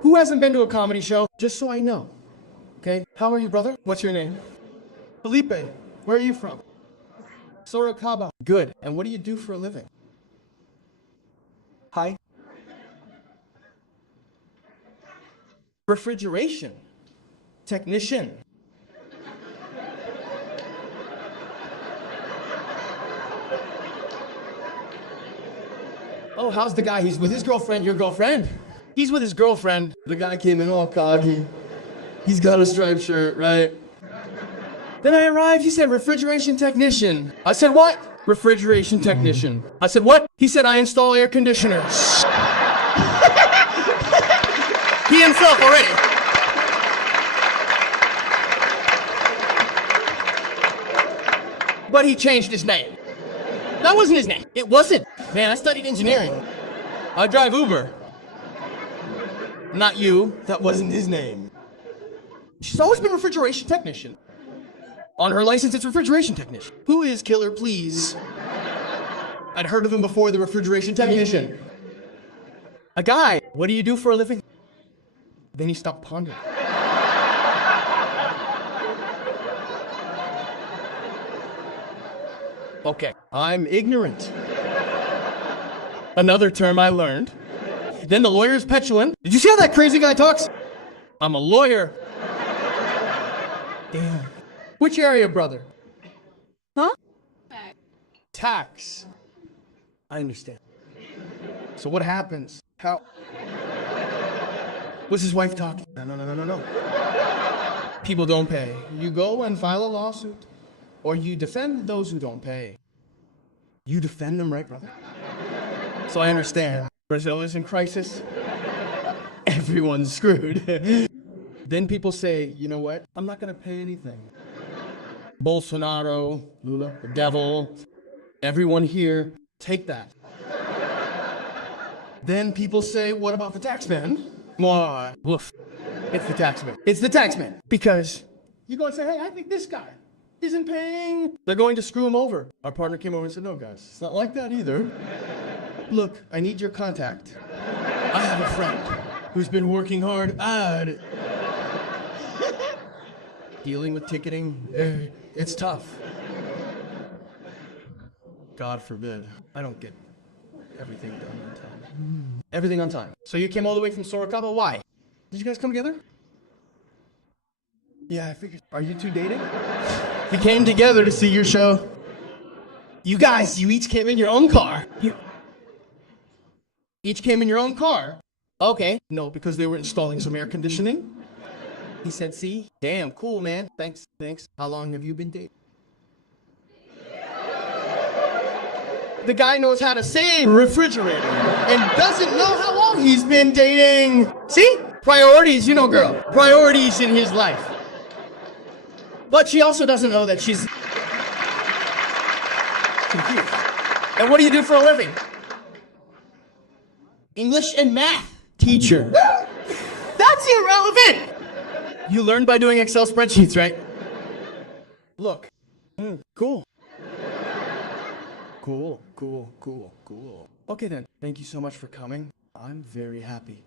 Who hasn't been to a comedy show? Just so I know. Okay, how are you, brother? What's your name? Felipe. Where are you from? Sorocaba. Good. And what do you do for a living? Hi. Refrigeration. Technician. Oh, how's the guy? He's with his girlfriend, your girlfriend? He's with his girlfriend. The guy came in all cocky. He's got a striped shirt, right? Then I arrived, he said, refrigeration technician. I said, what? Refrigeration technician. I said, what? He said, I install air conditioners. He himself already. But he changed his name. That wasn't his name. It wasn't. Man, I studied engineering. I drive Uber. Not you. That wasn't his name. She's always been refrigeration technician. On her license, it's refrigeration technician. Who is Killer Please? I'd heard of him before, the refrigeration technician. A guy. What do you do for a living? Then he stopped pondering. Okay, I'm ignorant. Another term I learned. Then the lawyer's petulant. Did you see how that crazy guy talks? I'm a lawyer. Damn. Which area, brother? Huh? Tax. I understand. So what happens? How? What's his wife talking? No. People don't pay. You go and file a lawsuit. Or you defend those who don't pay. You defend them, right, brother? So I understand. Brazil is in crisis. Everyone's screwed. Then people say, you know what? I'm not gonna pay anything. Bolsonaro, Lula, the devil, everyone here, take that. Then people say, what about the taxman? Why? Woof. It's the taxman. It's the taxman. Because you go and say, hey, I think this guy isn't paying. They're going to screw him over. Our partner came over and said, no, guys, it's not like that either. Look, I need your contact. I have a friend who's been working hard at it. Dealing with ticketing, it's tough. God forbid. I don't get everything done on time. Everything on time. So you came all the way from Sorocaba, why? Did you guys come together? Yeah, I figured. Are you two dating? We came together to see your show. You guys, you each came in your own car. You each came in your own car? Okay. No, because they were installing some air conditioning. He said, see? Damn, cool, man. Thanks. How long have you been dating? The guy knows how to say refrigerator and doesn't know how long he's been dating. See? Priorities, you know, girl. Priorities in his life. But she also doesn't know that she's confused. And what do you do for a living? English and math teacher. That's irrelevant. You learn by doing Excel spreadsheets, right? Look. Cool. Cool. Okay then, thank you so much for coming. I'm very happy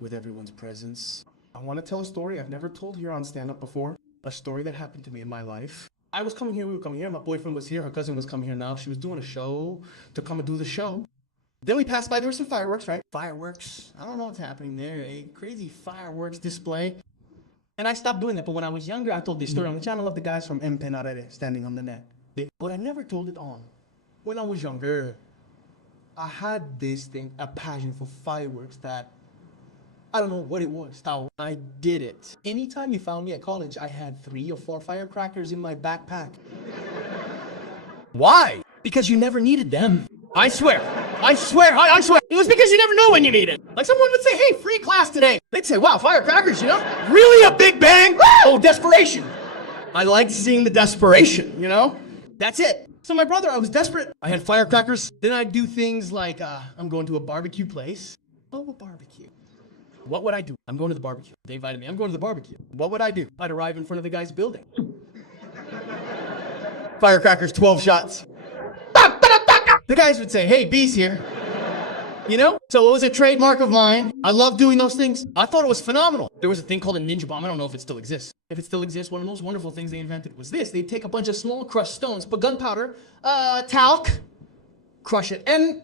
with everyone's presence. I want to tell a story I've never told here on stand-up before. A story that happened to me in my life. I was coming here, we were coming here, my boyfriend was here, her cousin was coming here now. She was doing a show to come and do the show. Then we passed by, there were some fireworks, right? Fireworks, I don't know what's happening there, a crazy fireworks display. And I stopped doing that, but when I was younger, I told this story on the channel of the guys from Empanada standing on the net. But I never told it on. When I was younger, I had this thing, a passion for fireworks that I don't know what it was, how I did it. Anytime you found me at college, I had 3 or 4 firecrackers in my backpack. Why? Because you never needed them. I swear. It was because you never knew when you needed it. Like someone would say, hey, free class today. They'd say, wow, firecrackers, you know? Really a big bang? Oh, desperation. I liked seeing the desperation, you know? That's it. So my brother, I was desperate. I had firecrackers. Then I'd do things like, I'm going to a barbecue place. Oh, a barbecue. What would I do? I'm going to the barbecue. They invited me. I'm going to the barbecue. What would I do? I'd arrive in front of the guy's building. Firecrackers, 12 shots. The guys would say, hey, B's here. You know? So it was a trademark of mine. I love doing those things. I thought it was phenomenal. There was a thing called a ninja bomb. I don't know if it still exists. If it still exists, one of the most wonderful things they invented was this. They'd take a bunch of small crushed stones, put gunpowder, talc, crush it, and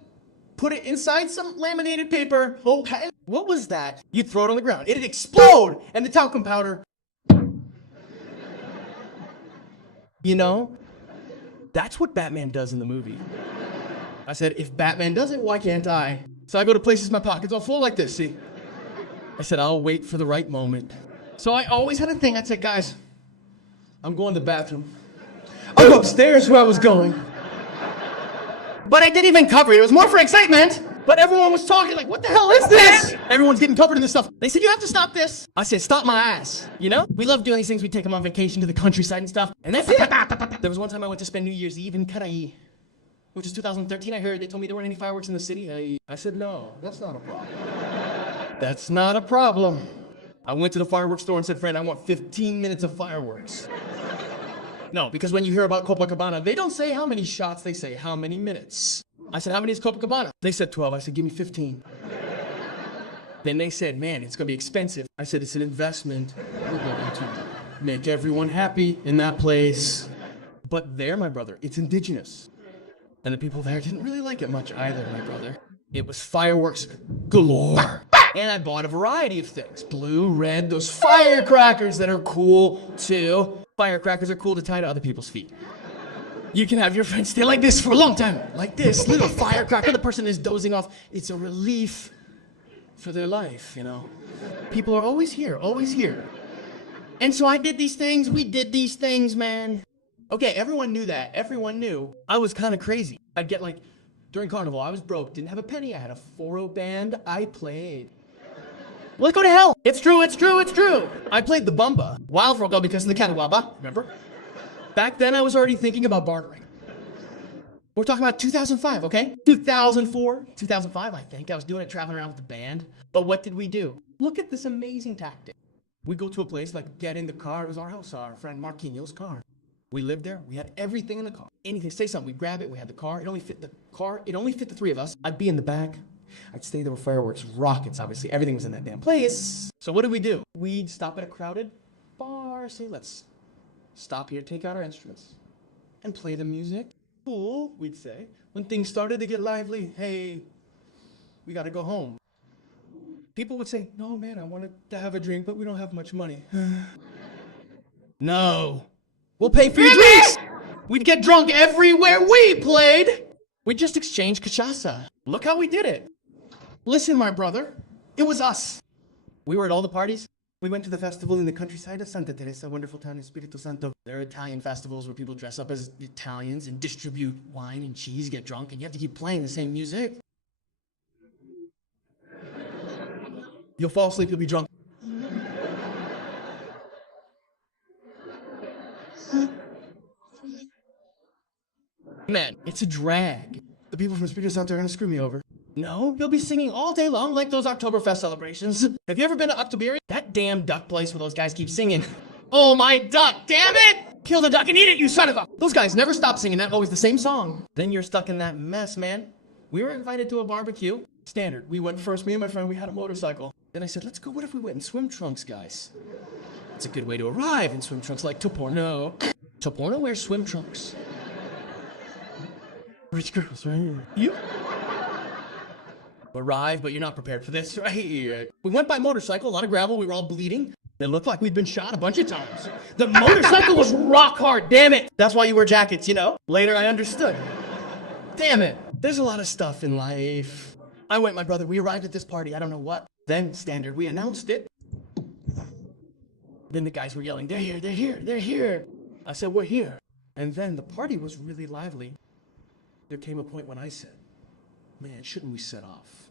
put it inside some laminated paper. Okay. What was that? You'd throw it on the ground. It'd explode, and the talcum powder. You know? That's what Batman does in the movie. I said, if Batman does it, why can't I? So I go to places my pockets all full like this, see? I said, I'll wait for the right moment. So I always had a thing. I'd say, guys, I'm going to the bathroom. I'll go upstairs where I was going. But I didn't even cover it. It was more for excitement. But everyone was talking like, what the hell is this? Everyone's getting covered in this stuff. They said, you have to stop this. I said, stop my ass. You know? We love doing these things. We take them on vacation to the countryside and stuff. And that's it. There was one time I went to spend New Year's Eve in Cada, which is 2013. I heard they told me there weren't any fireworks in the city. I said, no, that's not a problem. That's not a problem. I went to the fireworks store and said, friend, I want 15 minutes of fireworks. No, because when you hear about Copacabana, they don't say how many shots, they say how many minutes. I said, how many is Copacabana? They said 12. I said, give me 15. Then they said, man, it's gonna be expensive. I said, it's an investment. We're going to make everyone happy in that place. But there, my brother, it's indigenous. And the people there didn't really like it much either, my brother. It was fireworks galore. And I bought a variety of things. Blue, red, those firecrackers that are cool too. Firecrackers are cool to tie to other people's feet. You can have your friends stay like this for a long time. Like this, little firecracker. The person is dozing off. It's a relief for their life, you know. People are always here, always here. And so I did these things. We did these things, man. Okay, everyone knew that. Everyone knew. I was kind of crazy. I'd get like, during Carnival, I was broke, didn't have a penny. I had a 4-0 band. I played. Let's go to hell. It's true, it's true, it's true. I played the bumba. Wild for a go because of the catawaba, remember? Back then, I was already thinking about bartering. We're talking about 2005, okay? 2004, 2005, I think. I was doing it, traveling around with the band. But what did we do? Look at this amazing tactic. We go to a place, like get in the car. It was our house, our friend Marquinhos' car. We lived there. We had everything in the car. Anything, say something, we'd grab it. We had the car. It only fit the car. It only fit the 3 of us. I'd be in the back. I'd stay there with fireworks, rockets, obviously. Everything was in that damn place. So what did we do? We'd stop at a crowded bar, say, let's stop here, take out our instruments, and play the music. Cool, we'd say. When things started to get lively, hey, we gotta go home. People would say, no, man, I wanted to have a drink, but we don't have much money. No. We'll pay for your drinks! We'd get drunk everywhere we played! We'd just exchange cachaça. Look how we did it. Listen, my brother, it was us. We were at all the parties. We went to the festival in the countryside of Santa Teresa, a wonderful town in Espírito Santo. There are Italian festivals where people dress up as Italians and distribute wine and cheese, get drunk, and you have to keep playing the same music. You'll fall asleep, you'll be drunk. Man, it's a drag. The people from Espírito Santo are gonna screw me over. No, you'll be singing all day long like those Oktoberfest celebrations. Have you ever been to Oktoberfest? That damn duck place where those guys keep singing. Oh, my duck, damn it! Kill the duck and eat it, you son of a... Those guys never stop singing that, always the same song. Then you're stuck in that mess, man. We were invited to a barbecue. Standard. We went first, me and my friend, we had a motorcycle. Then I said, let's go, what if we went in swim trunks, guys? It's a good way to arrive in swim trunks like Toporno. Toporno wears swim trunks. Rich girls, right here. You arrive, but you're not prepared for this, right here. We went by motorcycle, a lot of gravel, we were all bleeding. It looked like we'd been shot a bunch of times. The motorcycle was rock hard, damn it. That's why you wear jackets, you know? Later I understood. Damn it. There's a lot of stuff in life. I went, my brother, we arrived at this party, I don't know what. Then, standard, we announced it. Then the guys were yelling, they're here, they're here, they're here. I said, we're here. And then the party was really lively. There came a point when I said, man, shouldn't we set off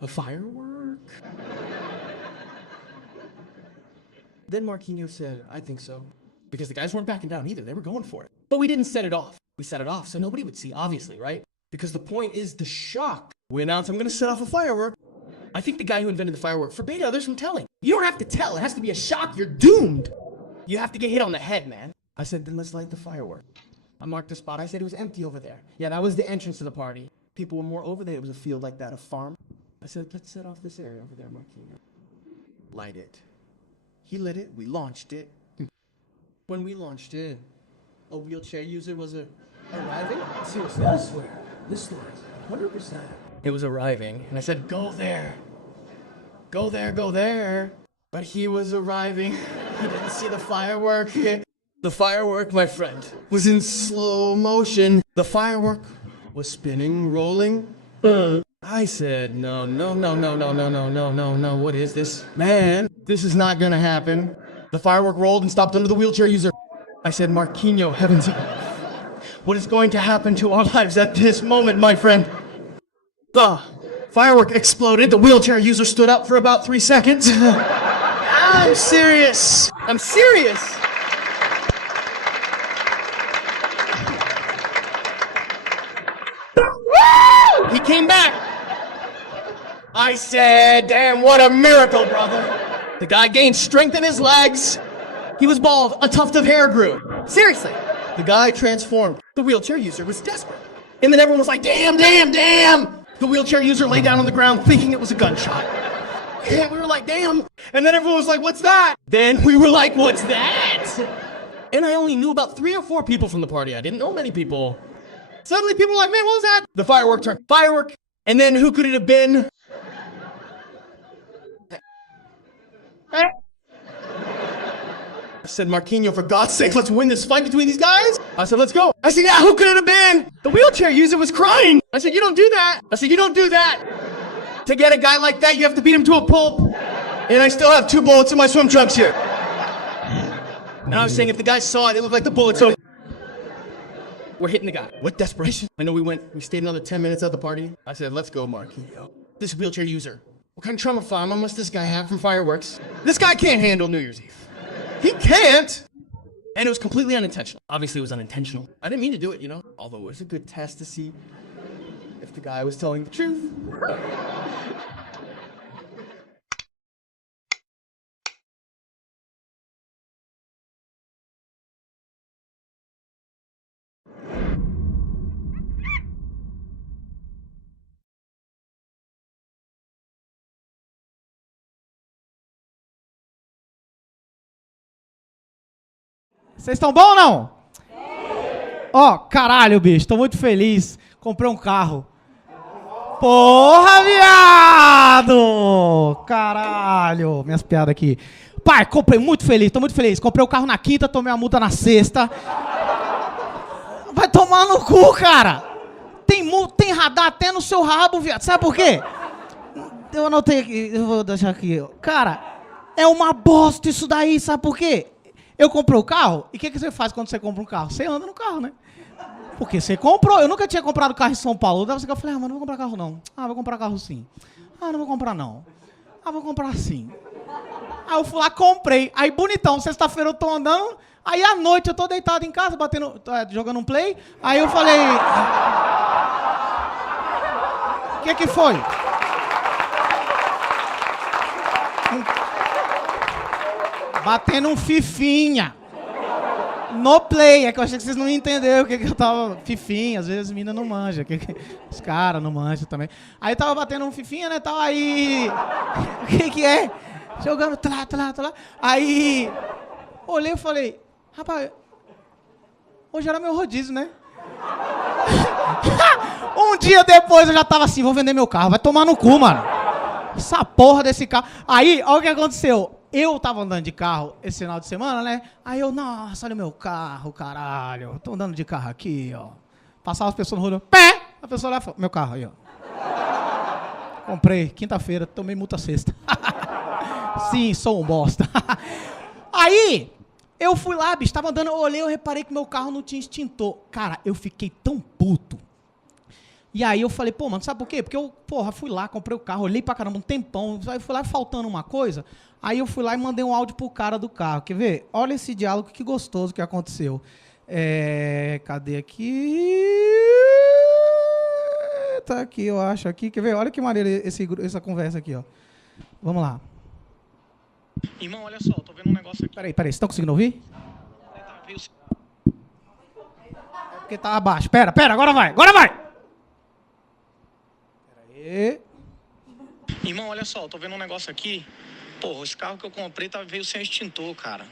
a firework? Then Marquinhos said, I think so. Because the guys weren't backing down either, they were going for it. But we didn't set it off. We set it off so nobody would see, obviously, right? Because the point is the shock. We announced, I'm gonna set off a firework. I think the guy who invented the firework forbade others from telling. You don't have to tell, it has to be a shock, you're doomed. You have to get hit on the head, man. I said, then let's light the firework. I marked the spot. I said it was empty over there. Yeah, that was the entrance to the party. people were more over there. It was a field like that, a farm. I said, let's set off this area over there, Marquinhos. Light it. He lit it. We launched it. When we launched it, a wheelchair user was arriving. Seriously, I swear, this story is 100%. It was arriving, and I said, go there. Go there, go there. But he was arriving. He didn't see the firework. The firework, my friend, was in slow motion. The firework was spinning, rolling. I said, no, what is this? Man, this is not gonna happen. The firework rolled and stopped under the wheelchair user. I said, Marquinhos, heavens, what is going to happen to our lives at this moment, my friend? The firework exploded. The wheelchair user stood up for about 3 seconds. I'm serious. I'm serious. He came back. I said, damn, what a miracle, brother. The guy gained strength in his legs. He was bald. A tuft of hair grew. Seriously. The guy transformed. The wheelchair user was desperate. And then everyone was like, damn, damn, damn. The wheelchair user lay down on the ground thinking it was a gunshot. And we were like, damn. And then everyone was like, what's that? Then we were like, what's that? And I only knew about 3 or 4 people from the party. I didn't know many people. Suddenly people were like, man, what was that? The firework turned firework. And then who could it have been? I said, Marquinhos, for God's sake, let's win this fight between these guys. I said, let's go. I said, yeah, who could it have been? The wheelchair user was crying. I said, you don't do that. I said, you don't do that. To get a guy like that, you have to beat him to a pulp. And I still have 2 bullets in my swim trunks here. And I was saying, if the guy saw it, it looked like the bullets. So we're hitting the guy. What desperation. I know we stayed another 10 minutes at the party. I said, let's go, Marquinhos. This wheelchair user. What kind of trauma must this guy have from fireworks? This guy can't handle New Year's Eve. He can't! And it was completely unintentional. Obviously, it was unintentional. I didn't mean to do it, you know? Although it was a good test to see if the guy was telling the truth. Vocês estão bom ou não? Ó, caralho, bicho, tô muito feliz. Comprei um carro. Porra, viado! Caralho, minhas piadas aqui. Pai, comprei, muito feliz, tô muito feliz. Comprei o carro na quinta, tomei a multa na sexta. Vai tomar no cu, cara. Tem radar até no seu rabo, viado. Sabe por quê? Eu anotei aqui, eu vou deixar aqui. Cara, é uma bosta isso daí, sabe por quê? Eu comprei o carro, e o que você faz quando você compra um carro? Você anda no carro, né? Porque você comprou. Eu nunca tinha comprado carro em São Paulo. Daí eu falei, mas não vou comprar carro não. Vou comprar carro sim. Não vou comprar não. Vou comprar sim. Aí eu fui lá, comprei. Aí bonitão, sexta-feira eu tô andando, aí à noite eu tô deitado em casa, jogando um play. Aí eu falei... O que foi? Batendo um fifinha. No play. É que eu achei que vocês não entenderam o que eu tava... Fifinha, às vezes as meninas não manjam. Os caras não manjam também. Aí eu tava batendo um fifinha, né? Tava aí... O que é? Jogando... Tá lá. Aí... Olhei e falei... Rapaz... Hoje era meu rodízio, né? Um dia depois eu já tava assim... Vou vender meu carro. Vai tomar no cu, mano. Essa porra desse carro. Aí, olha o que aconteceu. Eu tava andando de carro esse final de semana, né? Aí eu, nossa, olha o meu carro, caralho. Eu tô andando de carro aqui, ó. Passava as pessoas no rodo, pé! A pessoa lá, meu carro aí, ó. Comprei, quinta-feira, tomei multa sexta. Sim, sou um bosta. Aí, eu fui lá, bicho, tava andando, eu olhei, eu reparei que meu carro não tinha extintor. Cara, eu fiquei tão puto. E aí eu falei, pô, mano, sabe por quê? Porque eu, fui lá, comprei o carro, olhei pra caramba um tempão, aí fui lá faltando uma coisa, aí eu fui lá e mandei um áudio pro cara do carro. Quer ver? Olha esse diálogo, que gostoso que aconteceu. Cadê aqui? Tá aqui, eu acho, aqui. Quer ver? Olha que maneiro essa conversa aqui, ó. Vamos lá. Irmão, olha só, tô vendo um negócio aqui. Peraí, vocês estão conseguindo ouvir? É porque tá abaixo. Pera, agora vai! Irmão, olha só, eu tô vendo um negócio aqui. Porra, esse carro que eu comprei veio sem extintor, cara.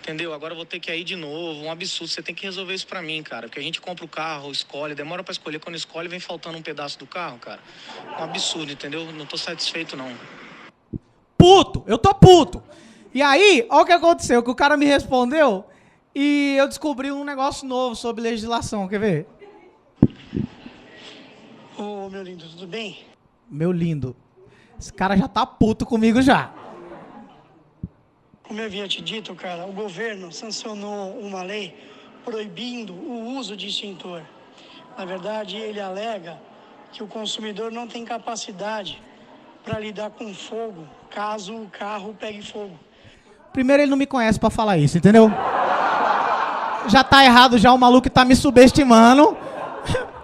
Entendeu? Agora eu vou ter que ir de novo. Um absurdo. Você tem que resolver isso pra mim, cara. Porque a gente compra o carro, escolhe, demora pra escolher. Quando escolhe, vem faltando um pedaço do carro, cara. Um absurdo, entendeu? Não tô satisfeito, não. Puto! Eu tô puto! E aí, olha o que aconteceu, que o cara me respondeu e eu descobri um negócio novo sobre legislação, quer ver? Ô, meu lindo, tudo bem? Meu lindo, esse cara já tá puto comigo já. Como eu havia te dito, cara, o governo sancionou uma lei proibindo o uso de extintor. Na verdade, ele alega que o consumidor não tem capacidade para lidar com fogo, caso o carro pegue fogo. Primeiro, ele não me conhece pra falar isso, entendeu? Já tá errado já, o maluco tá me subestimando.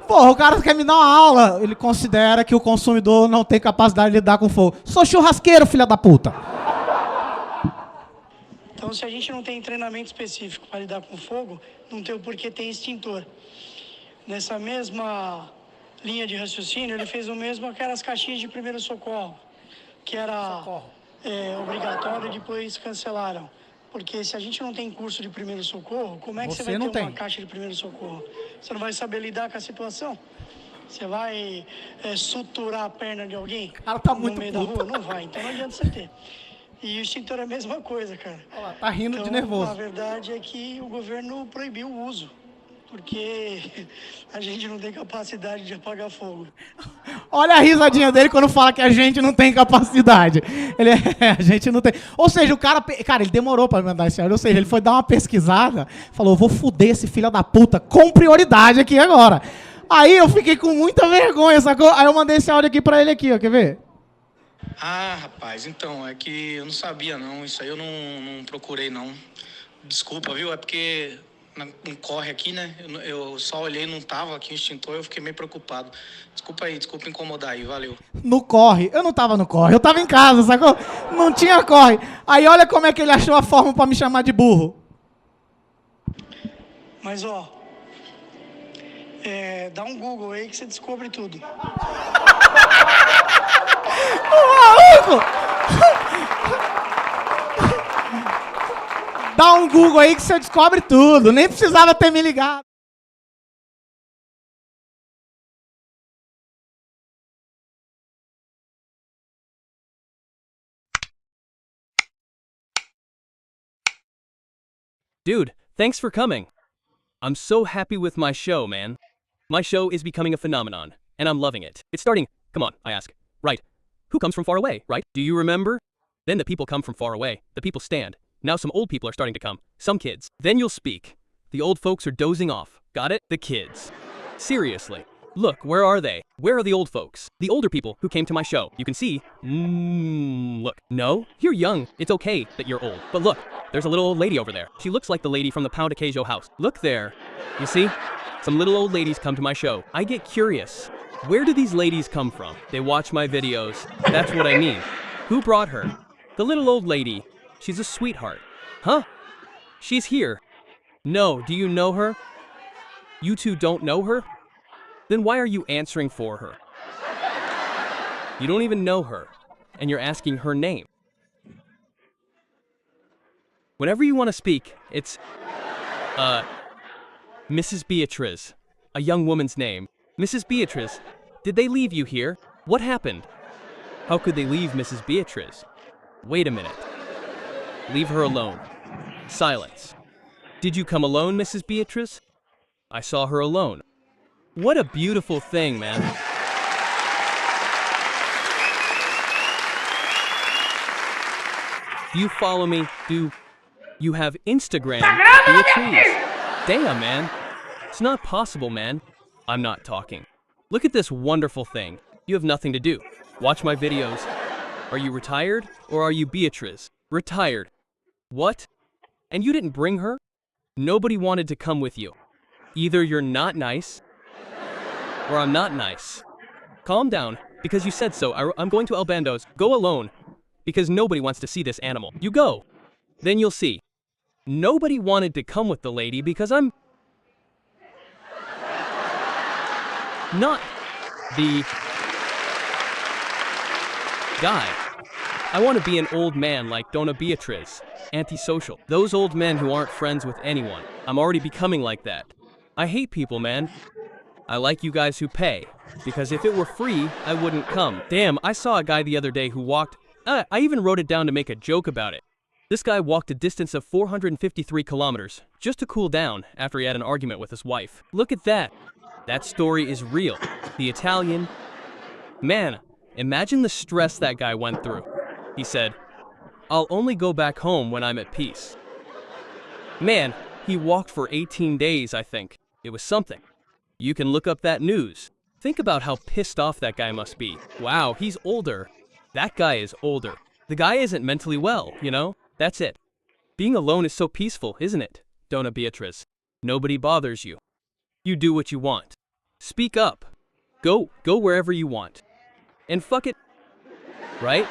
Porra, o cara quer me dar uma aula. Ele considera que o consumidor não tem capacidade de lidar com fogo. Sou churrasqueiro, filha da puta. Então, se a gente não tem treinamento específico para lidar com fogo, não tem o porquê ter extintor. Nessa mesma linha de raciocínio, ele fez o mesmo aquelas caixinhas de primeiro socorro, que era obrigatório e depois cancelaram. Porque se a gente não tem curso de primeiro socorro, como é que você vai ter uma caixa de primeiro socorro? Você não vai saber lidar com a situação? Você vai suturar a perna de alguém Cara, tá no muito meio da rua? Não vai, então não adianta você ter. E o extintor é a mesma coisa, cara. Olha lá, tá rindo então, de nervoso. A verdade é que o governo proibiu o uso, porque a gente não tem capacidade de apagar fogo. Olha a risadinha dele quando fala que a gente não tem capacidade. A gente não tem. Ou seja, o cara, ele demorou pra me mandar esse áudio. Ou seja, ele foi dar uma pesquisada, falou, vou fuder esse filho da puta com prioridade aqui agora. Aí eu fiquei com muita vergonha, sacou? Aí eu mandei esse áudio aqui pra ele aqui, ó, quer ver? Ah, rapaz, então, é que eu não sabia, não. Isso aí eu não procurei, não. Desculpa, viu? É porque não corre aqui, né? Eu só olhei, não tava aqui o extintor, eu fiquei meio preocupado. Desculpa aí, desculpa incomodar aí, valeu. No corre. Eu não tava no corre, eu tava em casa, sacou? Não tinha corre. Aí olha como é que ele achou a forma pra me chamar de burro. Mas, ó, dá um Google aí que você descobre tudo. Maluco! Dá um Google aí que você descobre tudo. Nem precisava ter me ligado. Dude, thanks for coming. I'm so happy with my show, man. My show is becoming a phenomenon, and I'm loving it. It's starting, come on, I ask. Right. Who comes from far away, right? Do you remember? Then the people come from far away. The people stand. Now some old people are starting to come. Some kids. Then you'll speak. The old folks are dozing off. Got it? The kids. Seriously. Look, where are they? Where are the old folks? The older people who came to my show. You can see. Look. No? You're young. It's okay that you're old. But look, there's a little old lady over there. She looks like the lady from the Pound of Queijo house. Look there. You see? Some little old ladies come to my show. I get curious. Where do these ladies come from? They watch my videos. That's what I mean. Who brought her? The little old lady. She's a sweetheart. Huh? She's here. No, do you know her? You two don't know her? Then why are you answering for her? You don't even know her, and you're asking her name. Whenever you want to speak, it's, Mrs. Beatrice, a young woman's name. Mrs. Beatrice, did they leave you here? What happened? How could they leave Mrs. Beatrice? Wait a minute. Leave her alone. Silence. Did you come alone, Mrs. Beatrice? I saw her alone. What a beautiful thing, man. Do you follow me? Do you have Instagram, Beatrice? Damn, man. It's not possible, man. I'm not talking. Look at this wonderful thing. You have nothing to do. Watch my videos. Are you retired or are you Beatrice? Retired. What? And you didn't bring her? Nobody wanted to come with you. Either you're not nice or I'm not nice. Calm down, because you said so. I'm going to Albando's. Go alone, because nobody wants to see this animal. You go. Then you'll see. Nobody wanted to come with the lady because I'm not the guy. I want to be an old man like Dona Beatriz. Antisocial. Those old men who aren't friends with anyone. I'm already becoming like that. I hate people, man. I like you guys who pay. Because if it were free, I wouldn't come. Damn, I saw a guy the other day who walked... I even wrote it down to make a joke about it. This guy walked a distance of 453 kilometers just to cool down after he had an argument with his wife. Look at that. That story is real. The Italian... Man, imagine the stress that guy went through. He said, "I'll only go back home when I'm at peace." Man, he walked for 18 days, I think. It was something. You can look up that news. Think about how pissed off that guy must be. Wow, he's older. That guy is older. The guy isn't mentally well, you know? That's it. Being alone is so peaceful, isn't it, Dona Beatriz? Nobody bothers you. You do what you want. Speak up. Go wherever you want. And fuck it. Right?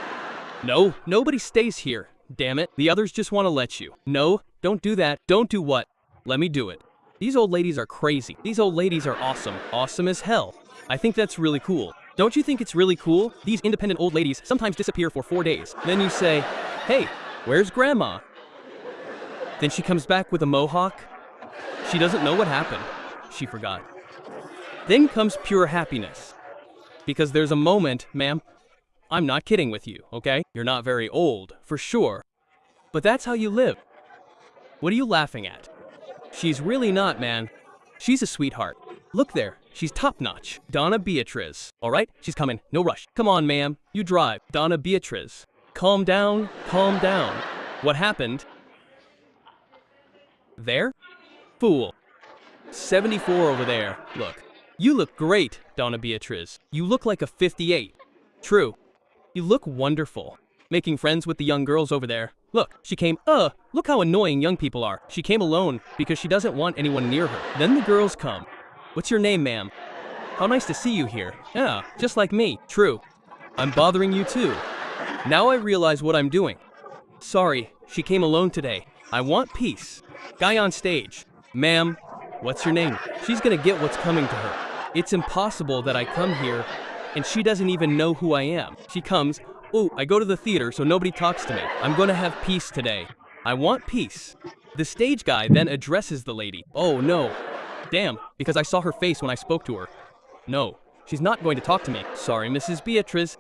No, nobody stays here. Damn it. The others just want to let you. No, don't do that. Don't do what? Let me do it. These old ladies are crazy. These old ladies are awesome. Awesome as hell. I think that's really cool. Don't you think it's really cool? These independent old ladies sometimes disappear for 4 days. Then you say, "Hey, where's grandma?" Then she comes back with a mohawk. She doesn't know what happened. She forgot. Then comes pure happiness. Because there's a moment, ma'am, I'm not kidding with you, okay? You're not very old, for sure. But that's how you live. What are you laughing at? She's really not, man. She's a sweetheart. Look there, she's top-notch. Donna Beatriz. All right, she's coming, no rush. Come on, ma'am, you drive. Donna Beatriz. Calm down, calm down. What happened? There? Fool. 74 over there, look. You look great, Donna Beatriz. You look like a 58. True. You look wonderful. Making friends with the young girls over there. Look, she came, look how annoying young people are. She came alone because she doesn't want anyone near her. Then the girls come. What's your name, ma'am? How nice to see you here. Yeah, just like me. True. I'm bothering you too. Now I realize what I'm doing. Sorry, she came alone today. I want peace. Guy on stage. Ma'am, what's your name? She's gonna get what's coming to her. It's impossible that I come here and she doesn't even know who I am. She comes, "Oh, I go to the theater so nobody talks to me. I'm gonna have peace today. I want peace." The stage guy then addresses the lady. Oh no. Damn, because I saw her face when I spoke to her. No, she's not going to talk to me. Sorry, Mrs. Beatriz.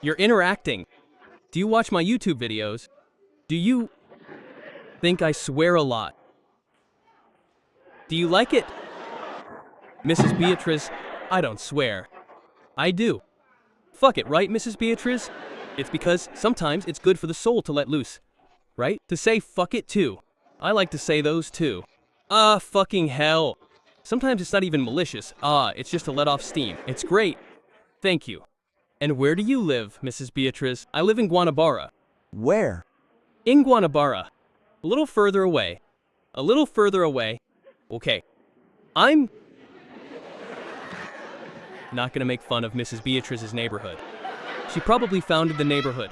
You're interacting. Do you watch my YouTube videos? Do you think I swear a lot? Do you like it? Mrs. Beatriz, I don't swear. I do. Fuck it, right, Mrs. Beatriz? It's because sometimes it's good for the soul to let loose. Right? To say fuck it too. I like to say those too. Ah, fucking hell. Sometimes it's not even malicious. It's just to let off steam. It's great. Thank you. And where do you live, Mrs. Beatriz? I live in Guanabara. Where? In Guanabara. A little further away. A little further away. Okay. I'm not gonna make fun of Mrs. Beatriz's neighborhood. She probably founded the neighborhood.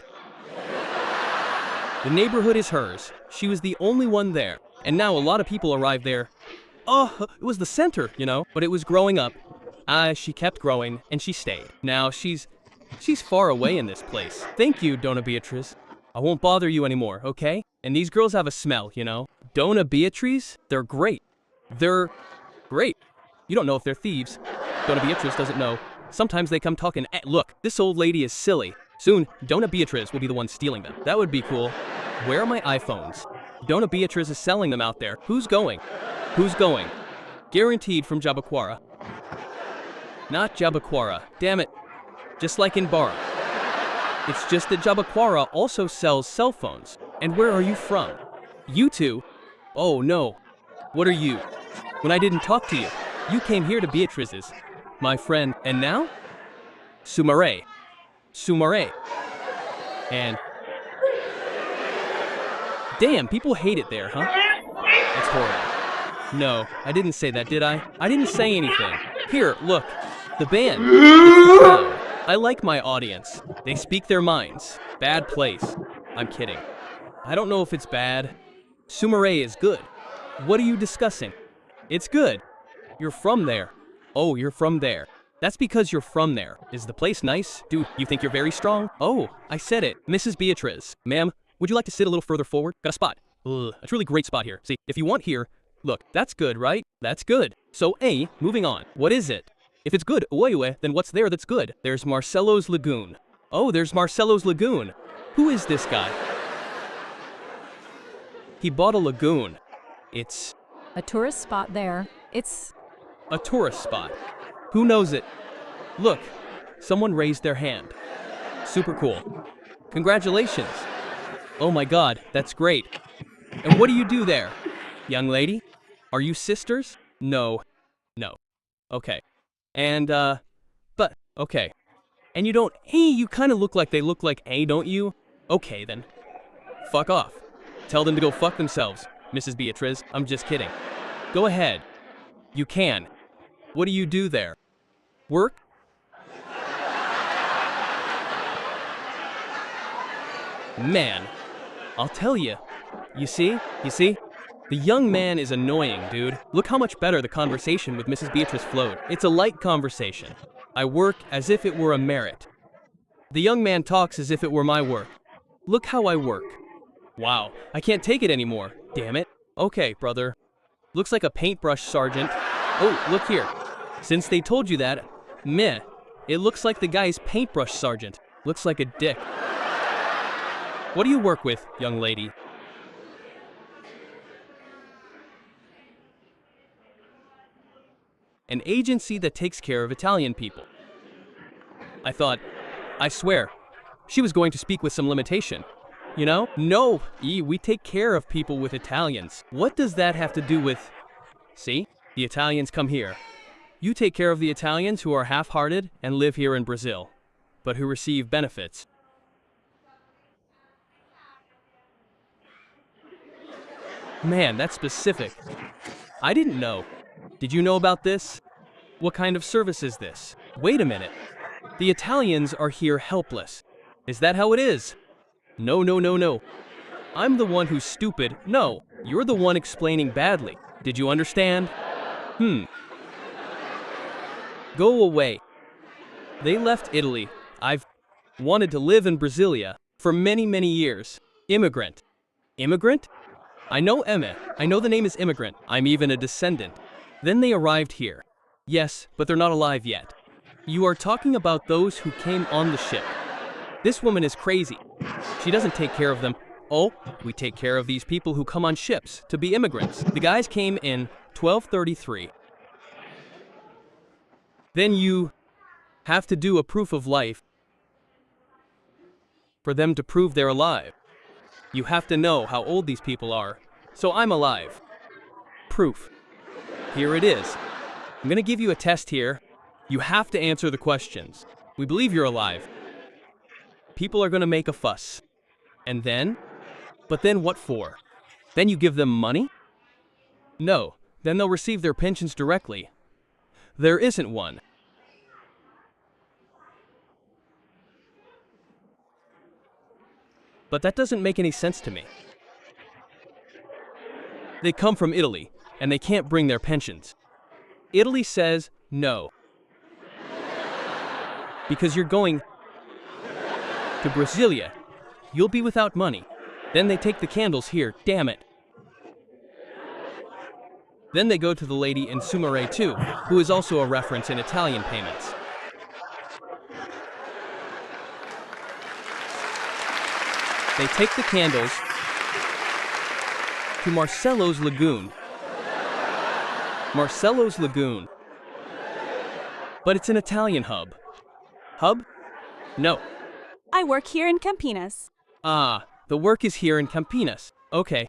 The neighborhood is hers. She was the only one there. And now a lot of people arrive there. Oh, it was the center, you know, but it was growing up. She kept growing, and she stayed. Now she's far away in this place. Thank you, Dona Beatriz. I won't bother you anymore, okay? And these girls have a smell, you know? Dona Beatriz, they're great. They're great. You don't know if they're thieves. Dona Beatriz doesn't know. Sometimes they come talking, look, this old lady is silly. Soon, Dona Beatriz will be the one stealing them. That would be cool. Where are my iPhones? Dona Beatriz is selling them out there. Who's going? Who's going? Guaranteed from Jabaquara. Not Jabaquara. Damn it. Just like in Bara. It's just that Jabaquara also sells cell phones. And where are you from? You two? Oh no. What are you? When I didn't talk to you, you came here to Beatriz's. My friend. And now? Sumare. Sumare. And... Damn, people hate it there, huh? It's horrible. No, I didn't say that, did I? I didn't say anything. Here, look. The band. It's the crowd. I like my audience. They speak their minds. Bad place. I'm kidding. I don't know if it's bad. Sumare is good. What are you discussing? It's good. You're from there. Oh, you're from there. That's because you're from there. Is the place nice? Do you think you're very strong? Oh, I said it. Mrs. Beatriz. Ma'am, would you like to sit a little further forward? Got a spot. Ugh, a truly great spot here. See, if you want here, look, that's good, right? That's good. So A, moving on. What is it? If it's good, uwe, then what's there that's good? There's Marcelo's Lagoon. Oh, there's Marcelo's Lagoon. Who is this guy? He bought a lagoon. It's A tourist spot there. It's a tourist spot. Who knows it? Look, someone raised their hand. Super cool. Congratulations. Oh my god, that's great. And what do you do there? Young lady? Are you sisters? No. No. Okay. And, but, okay. And you don't, hey, you kind of look like they look like A, don't you? Okay then. Fuck off. Tell them to go fuck themselves, Mrs. Beatriz. I'm just kidding. Go ahead. You can. What do you do there? Work? Man, I'll tell you. You see? The young man is annoying, dude. Look how much better the conversation with Mrs. Beatrice flowed. It's a light conversation. I work as if it were a merit. The young man talks as if it were my work. Look how I work. Wow, I can't take it anymore. Damn it. Okay, brother. Looks like a paintbrush sergeant. Oh, look here. Since they told you that, meh. It looks like the guy's paintbrush sergeant. Looks like a dick. What do you work with, young lady? An agency that takes care of Italian people. I thought, I swear, she was going to speak with some limitation. You know? No, we take care of people with Italians. What does that have to do with... See? The Italians come here. You take care of the Italians who are half-hearted and live here in Brazil, but who receive benefits. Man, that's specific. I didn't know. Did you know about this? What kind of service is this? Wait a minute. The Italians are here helpless. Is that how it is? No. I'm the one who's stupid. No, you're the one explaining badly. Did you understand? Go away. They left Italy. I've wanted to live in Brasilia for many, many years. Immigrant. Immigrant? I know Emme. I know the name is immigrant. I'm even a descendant. Then they arrived here. Yes, but they're not alive yet. You are talking about those who came on the ship. This woman is crazy. She doesn't take care of them. Oh, we take care of these people who come on ships to be immigrants. The guys came in 1233. Then you have to do a proof of life for them to prove they're alive. You have to know how old these people are. So I'm alive. Proof. Here it is. I'm gonna give you a test here. You have to answer the questions. We believe you're alive. People are gonna make a fuss. And then? But then what for? Then you give them money? No, then they'll receive their pensions directly. There isn't one. But that doesn't make any sense to me. They come from Italy, and they can't bring their pensions. Italy says no. Because you're going to Brasilia. You'll be without money. Then they take the candles here, damn it. Then they go to the lady in Sumere too, who is also a reference in Italian payments. They take the candles to Marcelo's Lagoon. Marcelo's Lagoon. But it's an Italian hub. Hub? No. I work here in Campinas. Ah, the work is here in Campinas. Okay.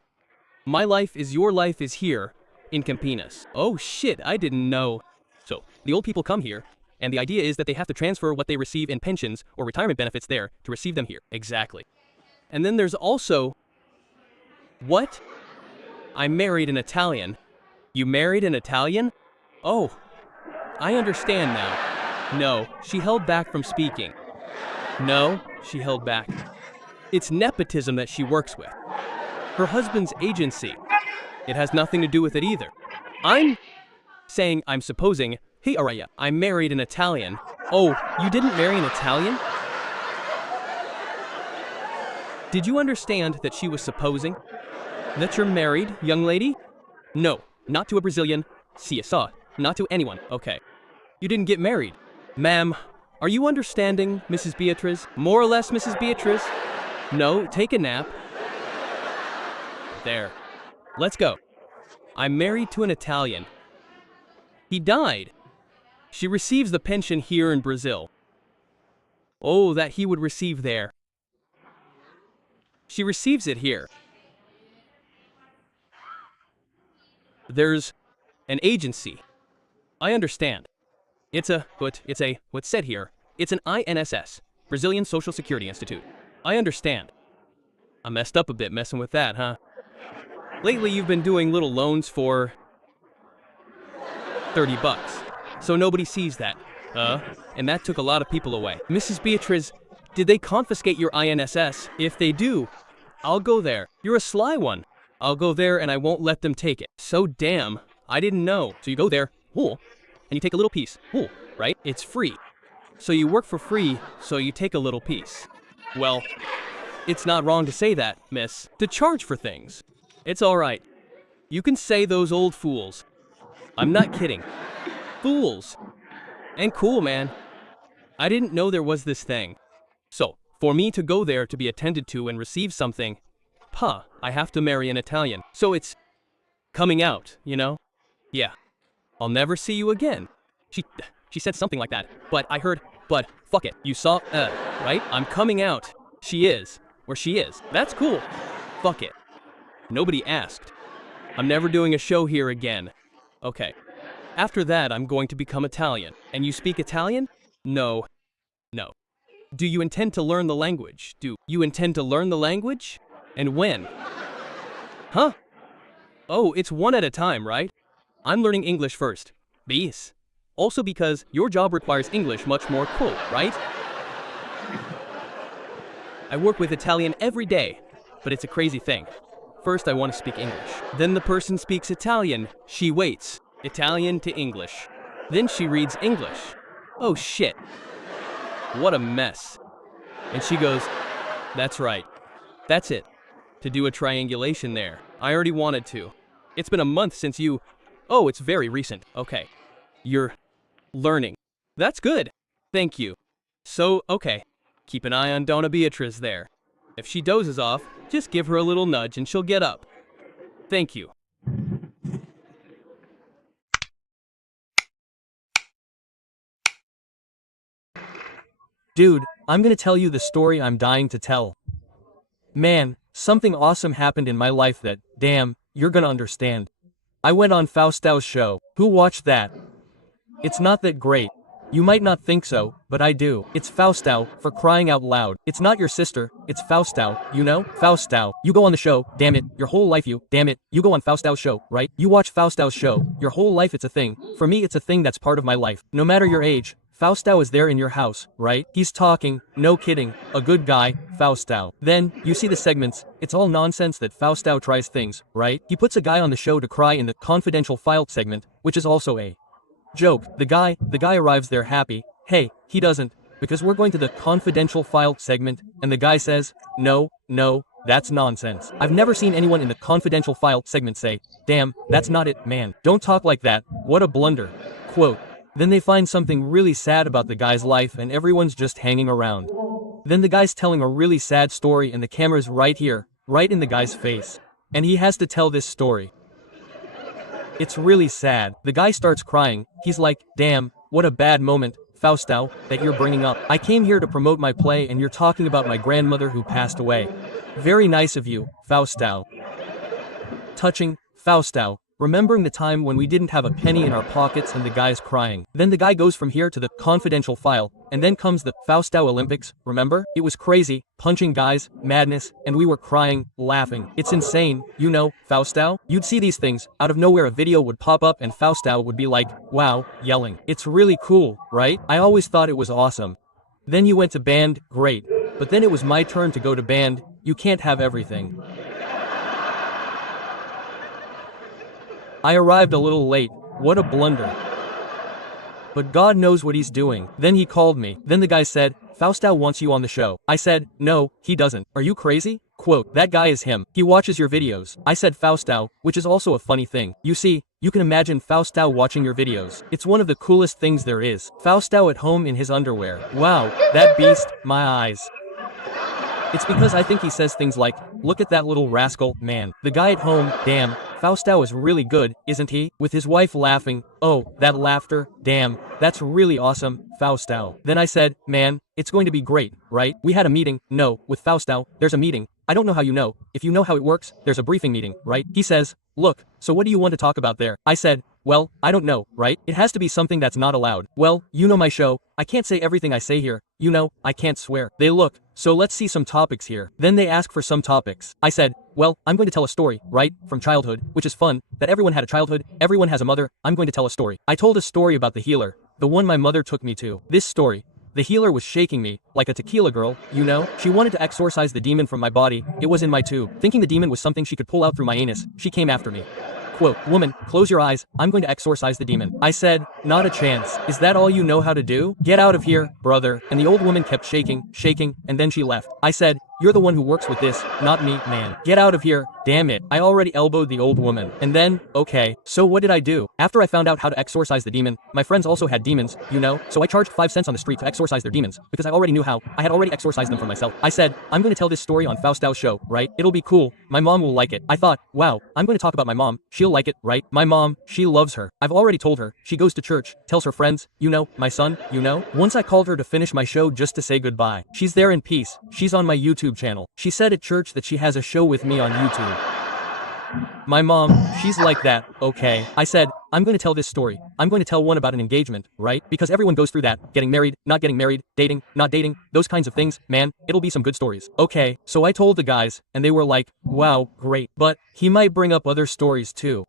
My life is your life is here in Campinas. Oh shit, I didn't know. So, the old people come here, and the idea is that they have to transfer what they receive in pensions or retirement benefits there to receive them here. Exactly. And then there's also... What? I married an Italian. You married an Italian? Oh, I understand now. No, she held back from speaking. No, she held back. It's nepotism that she works with. Her husband's agency. It has nothing to do with it either. I'm supposing Hey Araya, I married an Italian. Oh, you didn't marry an Italian? Did you understand that she was supposing that you're married, young lady? No, not to a Brazilian. See, I saw it. Not to anyone. Okay. You didn't get married. Ma'am, are you understanding, Mrs. Beatrice? More or less, Mrs. Beatrice? No, take a nap. There. Let's go. I'm married to an Italian. He died. She receives the pension here in Brazil. Oh, that he would receive there. She receives it here. There's an agency. I understand. It's what's said here. It's an INSS, Brazilian Social Security Institute. I understand. I messed up a bit messing with that, huh? Lately you've been doing little loans for $30. So nobody sees that. And that took a lot of people away. Mrs. Beatrice, did they confiscate your INSS? If they do, I'll go there. You're a sly one. I'll go there and I won't let them take it. So damn, I didn't know. So you go there, and you take a little piece, right? It's free. So you work for free, so you take a little piece. Well, it's not wrong to say that, miss. To charge for things. It's all right. You can say those old fools. I'm not kidding. Fools. And cool, man. I didn't know there was this thing. So, for me to go there to be attended to and receive something, I have to marry an Italian. So it's coming out, you know? Yeah. I'll never see you again. She said something like that, but I heard, but fuck it. You saw, right? I'm coming out. She is, or she is. That's cool. Fuck it. Nobody asked. I'm never doing a show here again. Okay. After that, I'm going to become Italian. And you speak Italian? No. No. Do you intend to learn the language? Do you intend to learn the language? And when? Huh? Oh, it's one at a time, right? I'm learning English first. Bis. Also because your job requires English much more cool, right? I work with Italian every day, but it's a crazy thing. First, I want to speak English. Then the person speaks Italian. She waits. Italian to English. Then she reads English. Oh shit. What a mess. And she goes, that's right. That's it. To do a triangulation there. I already wanted to. It's been a month since you... Oh, it's very recent. Okay. You're learning. That's good. Thank you. So, okay. Keep an eye on Donna Beatrice there. If she dozes off, just give her a little nudge and she'll get up. Thank you. Dude, I'm gonna tell you the story I'm dying to tell. Man, something awesome happened in my life that, damn, you're gonna understand. I went on Faustau's show. Who watched that? It's not that great. You might not think so, but I do. It's Faustau, for crying out loud. It's not your sister, it's Faustau, you know? Faustau. You go on the show, damn it, your whole life damn it, you go on Faustau's show, right? You watch Faustau's show, your whole life it's a thing. For me it's a thing that's part of my life. No matter your age, Faustau is there in your house, right? He's talking, no kidding, a good guy, Faustau. Then, you see the segments, it's all nonsense that Faustau tries things, right? He puts a guy on the show to cry in the confidential file segment, which is also a joke. The guy arrives there happy. Hey, he doesn't, because we're going to the confidential file segment, and the guy says, no, that's nonsense. I've never seen anyone in the confidential file segment say, damn, that's not it, man. Don't talk like that, what a blunder. Quote. Then they find something really sad about the guy's life and everyone's just hanging around. Then the guy's telling a really sad story and the camera's right here, right in the guy's face. And he has to tell this story. It's really sad. The guy starts crying. He's like, damn, what a bad moment, Faustau, that you're bringing up. I came here to promote my play and you're talking about my grandmother who passed away. Very nice of you, Faustau. Touching, Faustau. Remembering the time when we didn't have a penny in our pockets and the guy's crying. Then the guy goes from here to the confidential file, and then comes the Faustau Olympics, remember? It was crazy, punching guys, madness, and we were crying, laughing. It's insane, you know, Faustau? You'd see these things, out of nowhere a video would pop up and Faustau would be like, wow, yelling. It's really cool, right? I always thought it was awesome. Then you went to band, great. But then it was my turn to go to band, you can't have everything. I arrived a little late, what a blunder. but God knows what he's doing. Then he called me. Then the guy said, Fausto wants you on the show. I said, no, he doesn't. Are you crazy? Quote, that guy is him. He watches your videos. I said Fausto, which is also a funny thing. You see, you can imagine Fausto watching your videos. It's one of the coolest things there is. Fausto at home in his underwear. Wow, that beast, my eyes. It's because I think he says things like, look at that little rascal, man. The guy at home, damn, Fausto is really good, isn't he? With his wife laughing, oh, that laughter, damn, that's really awesome, Fausto. Then I said, man, it's going to be great, right? We had a meeting, no, with Fausto, there's a meeting. I don't know how you know. If you know how it works, there's a briefing meeting, right? He says, look, so what do you want to talk about there? I said, well, I don't know, right? It has to be something that's not allowed. Well, you know my show. I can't say everything I say here. You know, I can't swear. They look, so let's see some topics here. Then they ask for some topics. I said, well, I'm going to tell a story, right? From childhood, which is fun, that everyone had a childhood, everyone has a mother. I'm going to tell a story. I told a story about the healer, the one my mother took me to. This story. The healer was shaking me, like a tequila girl, you know? She wanted to exorcise the demon from my body. It was in my tube. Thinking the demon was something she could pull out through my anus, she came after me. Quote, woman, close your eyes, I'm going to exorcise the demon. I said, not a chance. Is that all you know how to do? Get out of here, brother. And the old woman kept shaking, and then she left. I said, you're the one who works with this, not me, man. Get out of here, damn it. I already elbowed the old woman. And then, okay, so what did I do? After I found out how to exorcise the demon, my friends also had demons, you know? So I charged 5 cents on the street to exorcise their demons, because I already knew how. I had already exorcised them for myself. I said, I'm going to tell this story on Fausto's show, right? It'll be cool. My mom will like it. I thought, wow, I'm going to talk about my mom. She'll like it, right? My mom, she loves her. I've already told her. She goes to church, tells her friends, you know, my son, you know? Once I called her to finish my show just to say goodbye. She's there in peace. She's on my YouTube channel. She said at church that she has a show with me on YouTube. My mom, she's like that, okay. I said, I'm going to tell this story. I'm going to tell one about an engagement, right? Because everyone goes through that. Getting married, not getting married, dating, not dating, those kinds of things. Man, it'll be some good stories. Okay, so I told the guys, and they were like, wow, great. But he might bring up other stories too.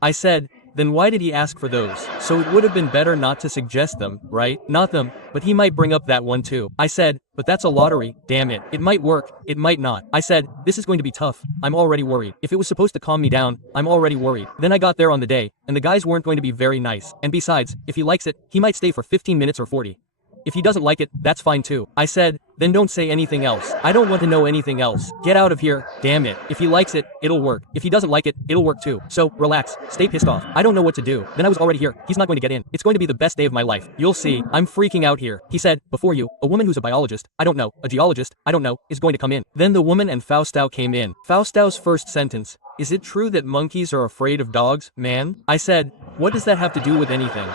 I said, then why did he ask for those? So it would have been better not to suggest them, right? Not them, but he might bring up that one too. I said, but that's a lottery, damn it. It might work, it might not. I said, this is going to be tough. I'm already worried. If it was supposed to calm me down, I'm already worried. Then I got there on the day, and the guys weren't going to be very nice. And besides, if he likes it, he might stay for 15 minutes or 40. If he doesn't like it, that's fine too. I said, then don't say anything else. I don't want to know anything else. Get out of here, damn it. If he likes it, it'll work. If he doesn't like it, it'll work too. So, relax, stay pissed off. I don't know what to do. Then I was already here. He's not going to get in. It's going to be the best day of my life. You'll see. I'm freaking out here. He said, before you, a woman who's a biologist, I don't know, a geologist, I don't know, is going to come in. Then the woman and Fausto came in. Fausto's first sentence, is it true that monkeys are afraid of dogs, man? I said, what does that have to do with anything?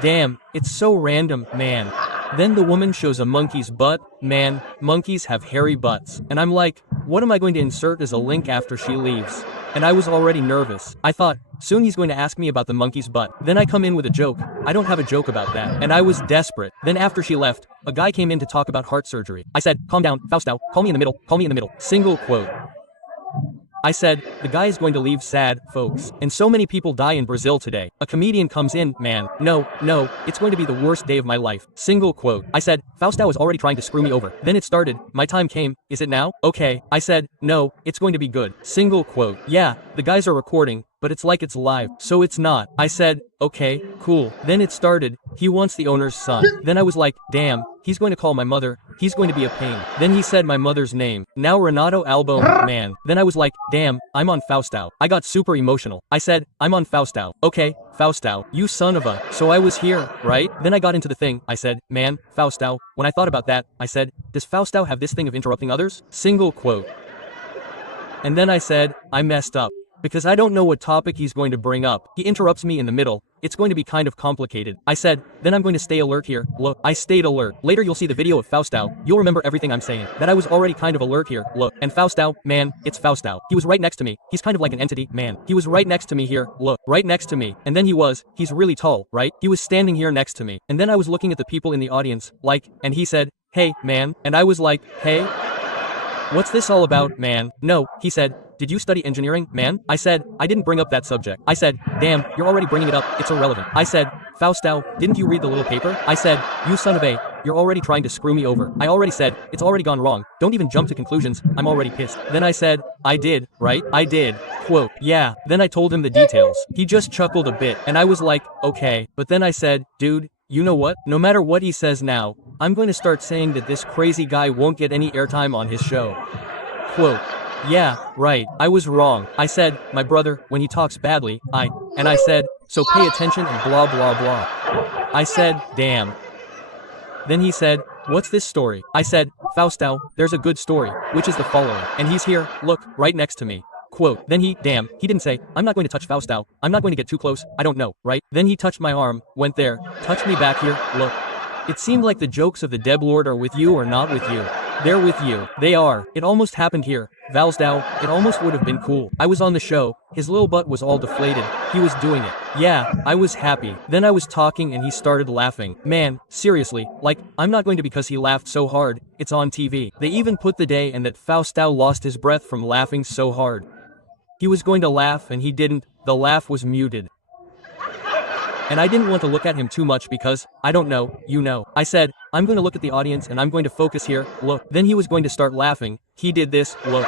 Damn, it's so random, man. Then the woman shows a monkey's butt. Man, monkeys have hairy butts. And I'm like, what am I going to insert as a link after she leaves? And I was already nervous. I thought, soon he's going to ask me about the monkey's butt. Then I come in with a joke. I don't have a joke about that. And I was desperate. Then after she left, a guy came in to talk about heart surgery. I said, calm down, Fausto, call me in the middle, call me in the middle. Single quote. I said, the guy is going to leave sad, folks. And so many people die in Brazil today. A comedian comes in, man. No, it's going to be the worst day of my life. Single quote. I said, Fausto was already trying to screw me over. Then it started. My time came. Is it now? Okay. I said, no, it's going to be good. Single quote. Yeah, the guys are recording, but it's like it's live. So it's not. I said, okay, cool. Then it started. He wants the owner's son. Then I was like, damn, he's going to call my mother. He's going to be a pain. Then he said my mother's name. Now Renato Albani, man. Then I was like, damn, I'm on Fausto. I got super emotional. I said, I'm on Fausto. Okay, Fausto, you son of a. So I was here, right? Then I got into the thing. I said, man, Fausto. When I thought about that, I said, does Fausto have this thing of interrupting others? Single quote. And then I said, I messed up. Because I don't know what topic he's going to bring up. He interrupts me in the middle. It's going to be kind of complicated. I said, then I'm going to stay alert here. Look, I stayed alert. Later you'll see the video of Fausto. You'll remember everything I'm saying. That I was already kind of alert here. Look, and Fausto, man, it's Fausto. He was right next to me. He's kind of like an entity, man. He was right next to me here. Look, right next to me. And then he's really tall, right? He was standing here next to me. And then I was looking at the people in the audience, like, and he said, hey, man. And I was like, hey, what's this all about, man? No, he said, did you study engineering, man? I said, I didn't bring up that subject. I said, damn, you're already bringing it up, it's irrelevant. I said, Fausto, didn't you read the little paper? I said, you son of a, you're already trying to screw me over. I already said, it's already gone wrong. Don't even jump to conclusions, I'm already pissed. Then I said, I did, right? I did. Quote, yeah. Then I told him the details. He just chuckled a bit, and I was like, okay. But then I said, dude, you know what? No matter what he says now, I'm going to start saying that this crazy guy won't get any airtime on his show. Quote, yeah, right, I was wrong. I said, my brother, when he talks badly, and I said, so pay attention and blah blah blah. I said, damn. Then he said, what's this story? I said, Fausto, there's a good story, which is the following. And he's here, look, right next to me. Quote, then he didn't say, I'm not going to touch Fausto, I'm not going to get too close, I don't know, right? Then he touched my arm, went there, touched me back here, look. It seemed like the jokes of the Deb Lord are with you or not with you. They're with you. They are. It almost happened here. Valsdow, it almost would have been cool. I was on the show, his little butt was all deflated, he was doing it. Yeah, I was happy. Then I was talking and he started laughing. Man, seriously, like, I'm not going to because he laughed so hard, it's on TV. They even put the day and that Fausto lost his breath from laughing so hard. He was going to laugh and he didn't, the laugh was muted. And I didn't want to look at him too much because, I don't know, you know. I said, I'm going to look at the audience and I'm going to focus here, look. Then he was going to start laughing, he did this, look.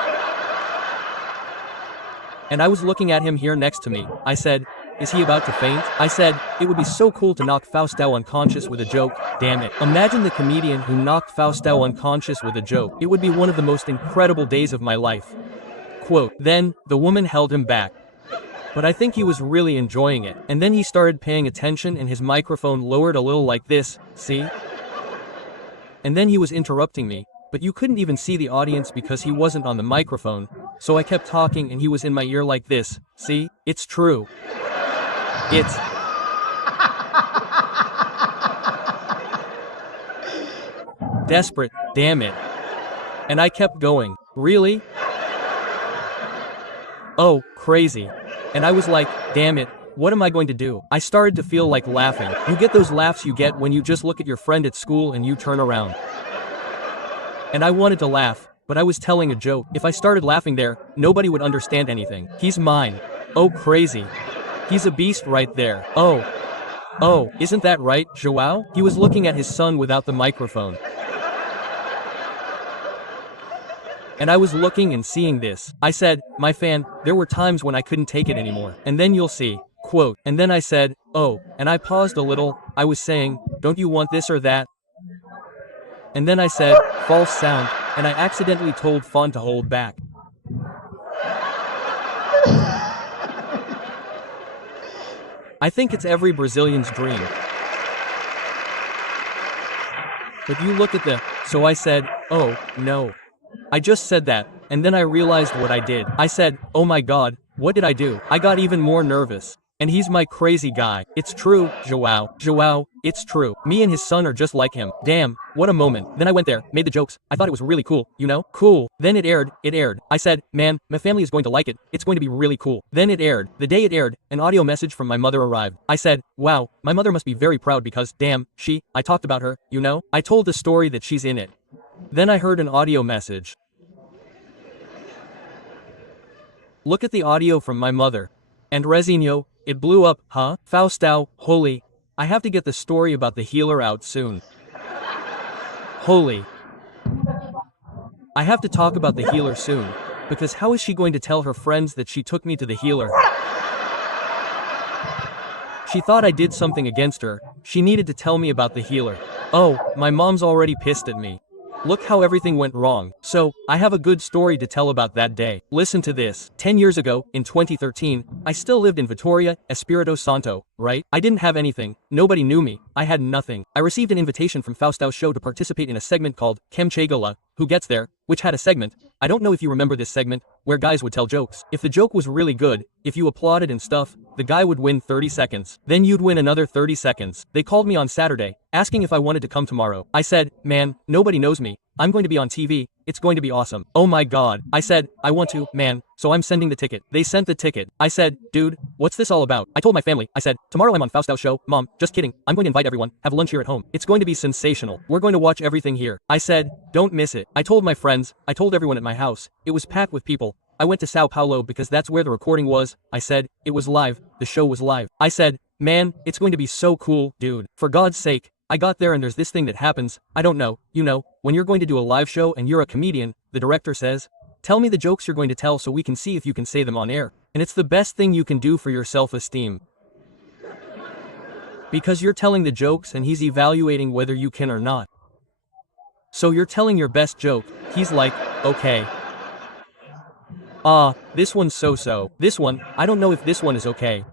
And I was looking at him here next to me. I said, is he about to faint? I said, it would be so cool to knock Fausto unconscious with a joke, damn it. Imagine the comedian who knocked Fausto unconscious with a joke. It would be one of the most incredible days of my life. Quote, then, the woman held him back. But I think he was really enjoying it. And then he started paying attention and his microphone lowered a little like this, see? And then he was interrupting me, but you couldn't even see the audience because he wasn't on the microphone. So I kept talking and he was in my ear like this, see? It's true. It's... desperate, damn it. And I kept going, really? Oh, crazy. And I was like, damn it, what am I going to do? I started to feel like laughing. You get those laughs you get when you just look at your friend at school and you turn around. And I wanted to laugh, but I was telling a joke. If I started laughing there, nobody would understand anything. He's mine. Oh, crazy. He's a beast right there. Oh, isn't that right, Joao? He was looking at his son without the microphone. And I was looking and seeing this. I said, my fan, there were times when I couldn't take it anymore. And then you'll see. Quote, and then I said, oh, and I paused a little, I was saying, don't you want this or that? And then I said, false sound, and I accidentally told Fawn to hold back. I think it's every Brazilian's dream. But you look at the, so I said, oh, no. I just said that, and then I realized what I did. I said, oh my god, what did I do? I got even more nervous. And he's my crazy guy. It's true, Joao, it's true. Me and his son are just like him. Damn, what a moment. Then I went there, made the jokes. I thought it was really cool, you know? Cool. Then it aired. I said, man, my family is going to like it. It's going to be really cool. Then it aired. The day it aired, an audio message from my mother arrived. I said, wow, my mother must be very proud because, damn, I talked about her, you know? I told the story that she's in it. Then I heard an audio message. Look at the audio from my mother. And Rezinho, it blew up, huh? Fausto, holy. I have to get the story about the healer out soon. Holy. I have to talk about the healer soon. Because how is she going to tell her friends that she took me to the healer? She thought I did something against her. She needed to tell me about the healer. Oh, my mom's already pissed at me. Look how everything went wrong. So, I have a good story to tell about that day. Listen to this. 10 years ago, in 2013, I still lived in Vitoria, Espírito Santo, right? I didn't have anything. Nobody knew me. I had nothing. I received an invitation from Fausto's show to participate in a segment called Quem Chega Lá, Who Gets There, which had a segment. I don't know if you remember this segment, where guys would tell jokes. If the joke was really good, if you applauded and stuff, the guy would win 30 seconds. Then you'd win another 30 seconds. They called me on Saturday, asking if I wanted to come tomorrow. I said, man, nobody knows me. I'm going to be on TV. It's going to be awesome. Oh my god. I said, I want to, man, so I'm sending the ticket. They sent the ticket. I said, dude, what's this all about? I told my family, I said, tomorrow I'm on Fausto's show. Mom, just kidding. I'm going to invite everyone, have lunch here at home. It's going to be sensational. We're going to watch everything here. I said, don't miss it. I told my friends, I told everyone at my house. It was packed with people. I went to Sao Paulo because that's where the recording was. I said, it was live. The show was live. I said, man, it's going to be so cool, dude. For God's sake. I got there and there's this thing that happens, I don't know, you know, when you're going to do a live show and you're a comedian, the director says, tell me the jokes you're going to tell so we can see if you can say them on air. And it's the best thing you can do for your self-esteem. Because you're telling the jokes and he's evaluating whether you can or not. So you're telling your best joke, he's like, okay. This one's so-so. This one, I don't know if this one is okay.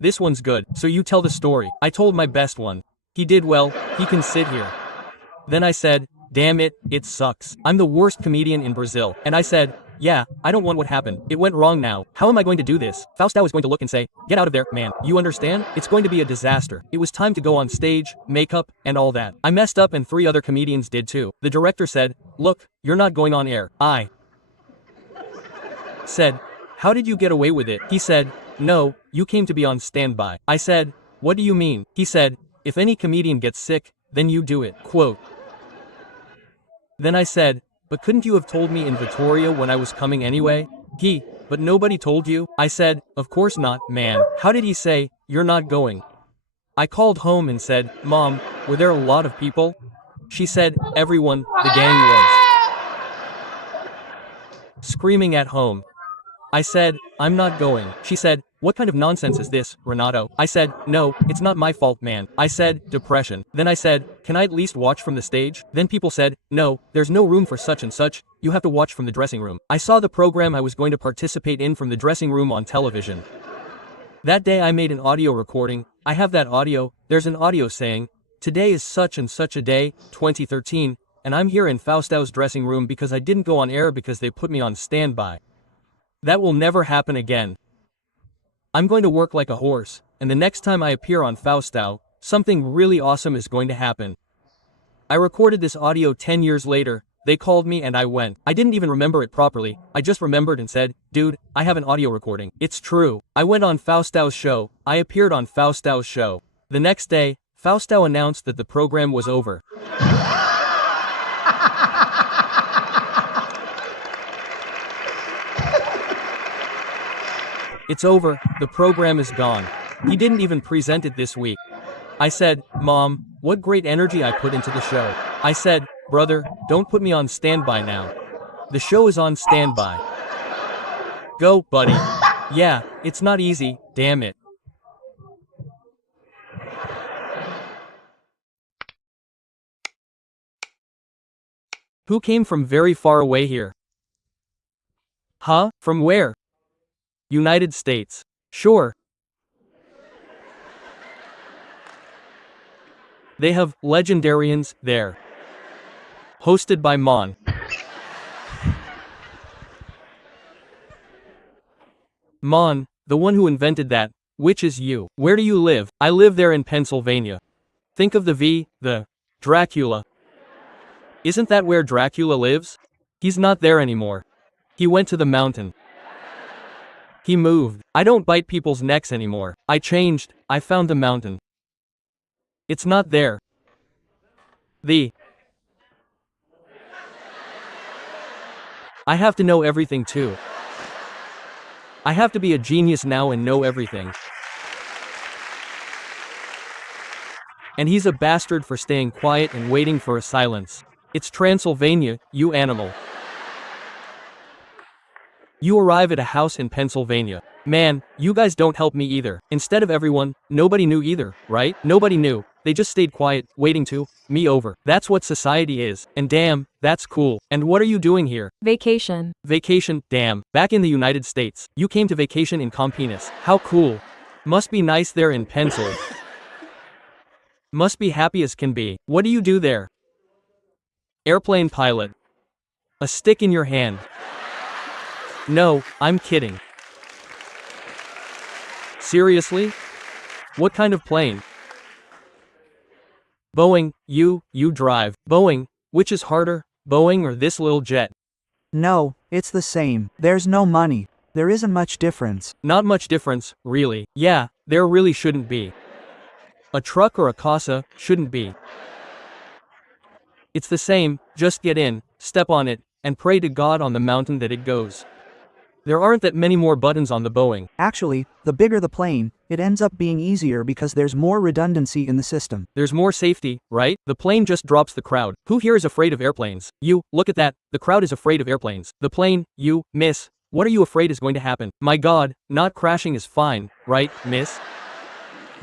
This one's good. So you tell the story. I told my best one. He did well, he can sit here. Then I said, damn it, it sucks. I'm the worst comedian in Brazil. And I said, yeah, I don't want what happened. It went wrong now. How am I going to do this? Faustão is going to look and say, get out of there, man. You understand? It's going to be a disaster. It was time to go on stage, makeup, and all that. I messed up and 3 other comedians did too. The director said, look, you're not going on air. I said, how did you get away with it? He said, no, you came to be on standby. I said, what do you mean? He said, if any comedian gets sick, then you do it. Quote. Then I said, but couldn't you have told me in Vitoria when I was coming anyway? But nobody told you? I said, of course not, man. How did he say, you're not going? I called home and said, Mom, were there a lot of people? She said, everyone, the gang was screaming at home. I said, I'm not going. She said, what kind of nonsense is this, Renato? I said, no, it's not my fault, man. I said, depression. Then I said, can I at least watch from the stage? Then people said, no, there's no room for such and such. You have to watch from the dressing room. I saw the program I was going to participate in from the dressing room on television. That day I made an audio recording. I have that audio. There's an audio saying, today is such and such a day, 2013, and I'm here in Faustão's dressing room because I didn't go on air because they put me on standby. That will never happen again. I'm going to work like a horse, and the next time I appear on Faustão, something really awesome is going to happen. I recorded this audio 10 years later. They called me and I went. I didn't even remember it properly. I just remembered and said, dude, I have an audio recording. It's true. I went on Faustão's show. I appeared on Faustão's show. The next day, Faustão announced that the program was over. It's over, the program is gone. He didn't even present it this week. I said, Mom, what great energy I put into the show. I said, brother, don't put me on standby now. The show is on standby. Go, buddy. Yeah, it's not easy, damn it. Who came from very far away here? Huh? From where? United States. Sure. They have legendarians there. Hosted by Mon. Mon, the one who invented that, which is you. Where do you live? I live there in Pennsylvania. Think of the Dracula. Isn't that where Dracula lives? He's not there anymore. He went to the mountain. He moved. I don't bite people's necks anymore. I changed. I found the mountain. It's not there. I have to know everything too. I have to be a genius now and know everything. And he's a bastard for staying quiet and waiting for a silence. It's Transylvania, you animal. You arrive at a house in Pennsylvania. Man, you guys don't help me either. Instead of everyone, nobody knew either, right? Nobody knew. They just stayed quiet, waiting to me over. That's what society is. And damn, that's cool. And what are you doing here? Vacation. Vacation, damn. Back in the United States. You came to vacation in Campinas. How cool. Must be nice there in Pencil. Must be happy as can be. What do you do there? Airplane pilot. A stick in your hand. No, I'm kidding. Seriously? What kind of plane? Boeing, you drive. Boeing, which is harder, Boeing or this little jet? No, it's the same. There's no money. There isn't much difference. Not much difference, really. Yeah, there really shouldn't be. A truck or a casa shouldn't be. It's the same, just get in, step on it, and pray to God on the mountain that it goes. There aren't that many more buttons on the Boeing. Actually, the bigger the plane, it ends up being easier because there's more redundancy in the system. There's more safety, right? The plane just drops the crowd. Who here is afraid of airplanes? You, look at that. The crowd is afraid of airplanes. The plane, you, miss. What are you afraid is going to happen? My God, not crashing is fine, right, miss?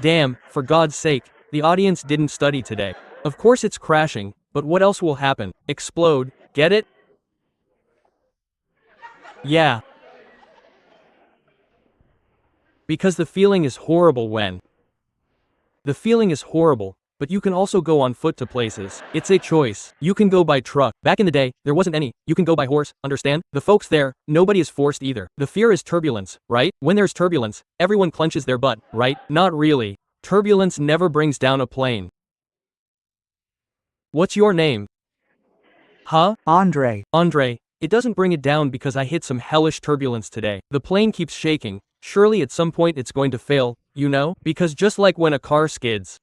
Damn, for God's sake. The audience didn't study today. Of course it's crashing, but what else will happen? Explode, get it? Yeah. Because the feeling is horrible when. The feeling is horrible, but you can also go on foot to places. It's a choice. You can go by truck. Back in the day, there wasn't any. You can go by horse, understand? The folks there, nobody is forced either. The fear is turbulence, right? When there's turbulence, everyone clenches their butt, right? Not really. Turbulence never brings down a plane. What's your name? Huh? Andre. Andre, it doesn't bring it down because I hit some hellish turbulence today. The plane keeps shaking. Surely at some point it's going to fail, you know? Because just like when a car skids.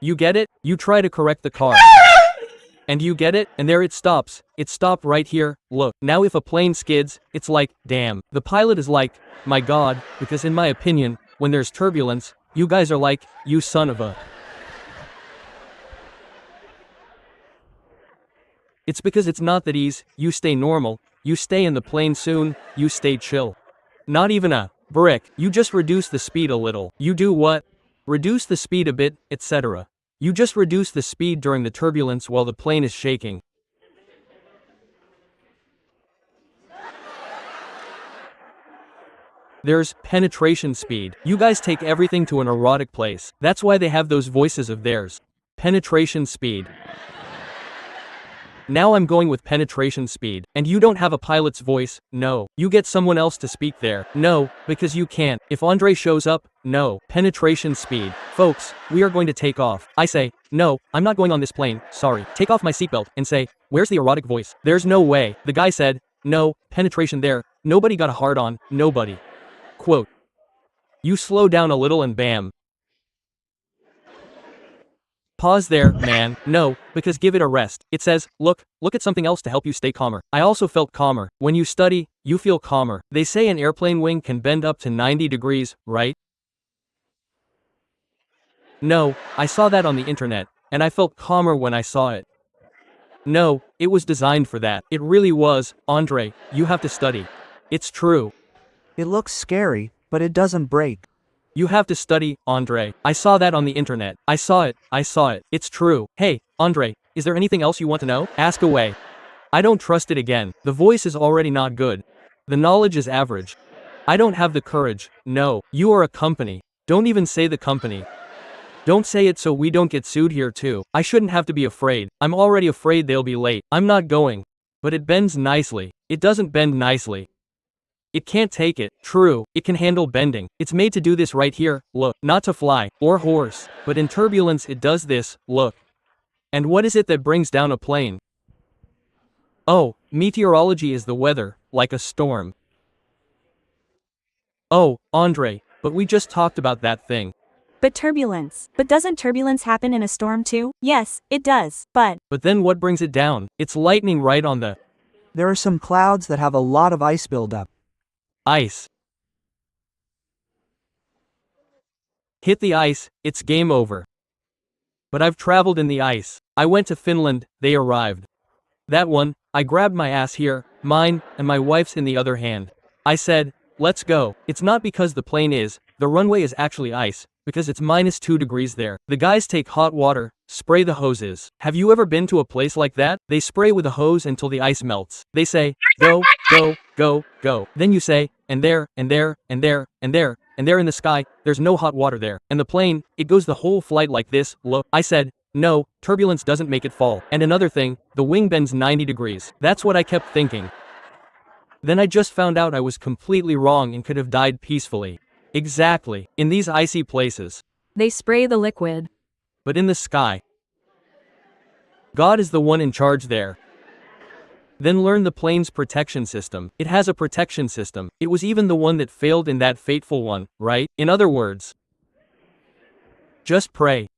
You get it? You try to correct the car. And you get it? And there it stops. It stopped right here. Look, now if a plane skids, it's like, damn. The pilot is like, my god, because in my opinion, when there's turbulence, you guys are like, you son of a. It's because it's not that easy. You stay normal. You stay in the plane soon. You stay chill. Not even a brick. You just reduce the speed a little. You do what? Reduce the speed a bit, etc. You just reduce the speed during the turbulence while the plane is shaking. There's penetration speed. You guys take everything to an erotic place. That's why they have those voices of theirs. Penetration speed. Now I'm going with penetration speed. And you don't have a pilot's voice, no. You get someone else to speak there, no, because you can't. If Andre shows up, no. Penetration speed. Folks, we are going to take off. I say, no, I'm not going on this plane, sorry. Take off my seatbelt and say, where's the erotic voice? There's no way. The guy said, no, penetration there. Nobody got a hard on, nobody. Quote. You slow down a little and bam. Pause there, man. No, because give it a rest. It says, look at something else to help you stay calmer. I also felt calmer. When you study, you feel calmer. They say an airplane wing can bend up to 90 degrees, right? No, I saw that on the internet, and I felt calmer when I saw it. No, it was designed for that. It really was. Andre, you have to study. It's true. It looks scary, but it doesn't break. You have to study, Andre. I saw that on the internet. I saw it. It's true. Hey, Andre, is there anything else you want to know? Ask away. I don't trust it again. The voice is already not good. The knowledge is average. I don't have the courage. No, you are a company. Don't even say the company. Don't say it so we don't get sued here too. I shouldn't have to be afraid. I'm already afraid they'll be late. I'm not going. But it bends nicely. It doesn't bend nicely. It can't take it. True, it can handle bending. It's made to do this right here, look. Not to fly, or horse. But in turbulence it does this, look. And what is it that brings down a plane? Oh, meteorology is the weather, like a storm. Oh, Andre, but we just talked about that thing. But turbulence. But doesn't turbulence happen in a storm too? Yes, it does, but. But then what brings it down? It's lightning right on the. There are some clouds that have a lot of ice buildup. Ice. Hit the ice, it's game over. But I've traveled in the ice. I went to Finland, they arrived. That one, I grabbed my ass here, mine, and my wife's in the other hand. I said, let's go. It's not because the plane is, the runway is actually ice, because it's -2 degrees there. The guys take hot water, spray the hoses. Have you ever been to a place like that? They spray with a hose until the ice melts. They say, go, go, go, go. Then you say, and there, and there, and there, and there, and there in the sky, there's no hot water there. And the plane, it goes the whole flight like this, look. I said, no, turbulence doesn't make it fall. And another thing, the wing bends 90 degrees. That's what I kept thinking. Then I just found out I was completely wrong and could have died peacefully. Exactly. In these icy places. They spray the liquid. But in the sky. God is the one in charge there. Then learn the plane's protection system. It has a protection system. It was even the one that failed in that fateful one, right? In other words, just pray.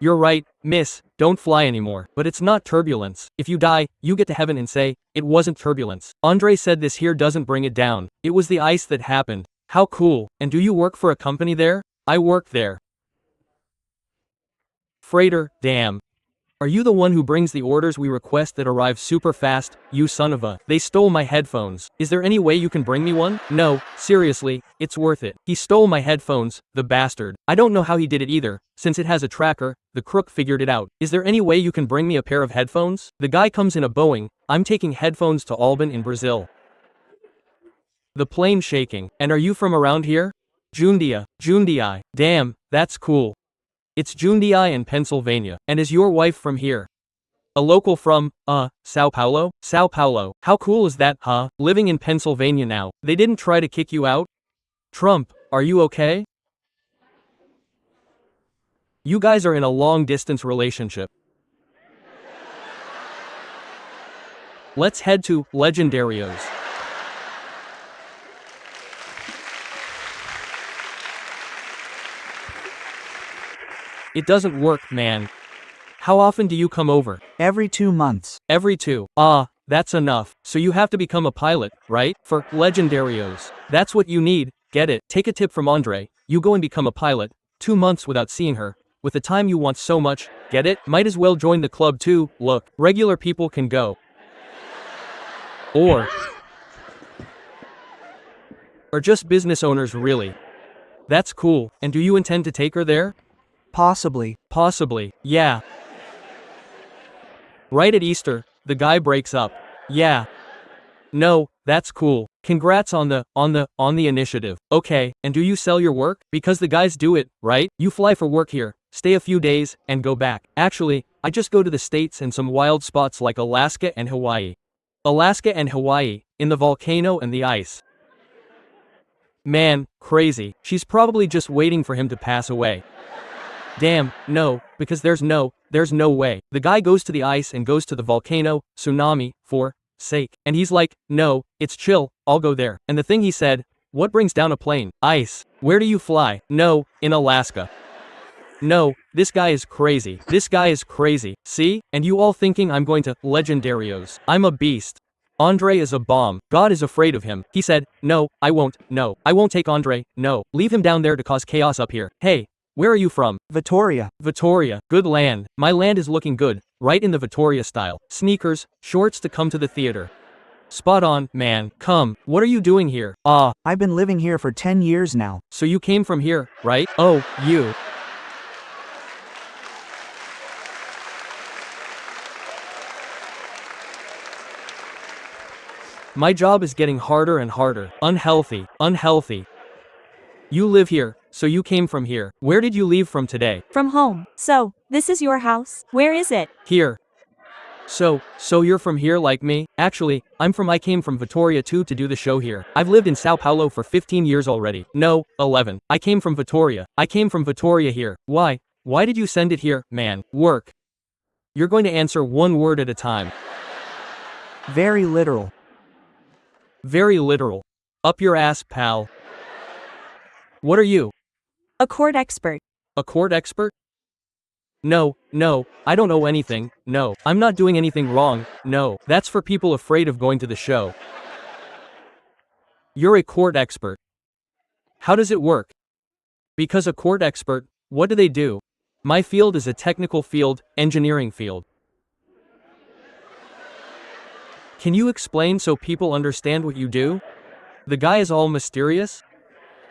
You're right, miss, don't fly anymore. But it's not turbulence. If you die, you get to heaven and say, it wasn't turbulence. Andre said this here doesn't bring it down. It was the ice that happened. How cool. And do you work for a company there? I work there. Freighter, damn. Are you the one who brings the orders we request that arrive super fast, you son of a? They stole my headphones. Is there any way you can bring me one? No, seriously, it's worth it. He stole my headphones, the bastard. I don't know how he did it either. Since it has a tracker, the crook figured it out. Is there any way you can bring me a pair of headphones? The guy comes in a Boeing. I'm taking headphones to Albany in Brazil. The plane shaking. And are you from around here? Jundia. Damn, that's cool. It's Jundia in Pennsylvania. And is your wife from here? A local from, Sao Paulo? Sao Paulo. How cool is that, huh? Living in Pennsylvania now. They didn't try to kick you out? Trump, are you okay? You guys are in a long-distance relationship. Let's head to Legendarios. It doesn't work, man. How often do you come over? Every 2 months. Every 2. That's enough. So you have to become a pilot, right? For Legendarios. That's what you need, get it? Take a tip from Andre. You go and become a pilot. 2 months without seeing her. With the time you want so much, get it? Might as well join the club too. Look, regular people can go. Or just business owners, really. That's cool. And do you intend to take her there? Possibly. Yeah. Right at Easter, the guy breaks up. Yeah. No, that's cool. Congrats on the initiative. Okay, and do you sell your work? Because the guys do it, right? You fly for work here, stay a few days, and go back. Actually, I just go to the States and some wild spots like Alaska and Hawaii. In the volcano and the ice. Man, crazy. She's probably just waiting for him to pass away. Damn, no, because there's no way. The guy goes to the ice and goes to the volcano, tsunami, for sake. And he's like, no, it's chill, I'll go there. And the thing he said, what brings down a plane? Ice. Where do you fly? No, in Alaska. No, this guy is crazy. See? And you all thinking I'm going to Legendarios. I'm a beast. Andre is a bomb. God is afraid of him. He said, no, I won't take Andre, no. Leave him down there to cause chaos up here. Hey. Where are you from? Vittoria. Good land. My land is looking good, right in the Vittoria style. Sneakers, shorts to come to the theater. Spot on, man. Come. What are you doing here? I've been living here for 10 years now. So you came from here, right? Oh, you. My job is getting harder and harder. Unhealthy. You live here, so you came from here. Where did you leave from today? From home. So, this is your house? Where is it? Here. So you're from here like me? Actually, I came from Vittoria too to do the show here. I've lived in Sao Paulo for 15 years already. No, 11. I came from Vittoria here. Why? Why did you send it here, man? Work. You're going to answer one word at a time. Very literal. Up your ass, pal. What are you? A court expert. A court expert? No, I don't know anything. No, I'm not doing anything wrong. No, that's for people afraid of going to the show. You're a court expert. How does it work? Because a court expert, what do they do? My field is a technical field, engineering field. Can you explain so people understand what you do? The guy is all mysterious?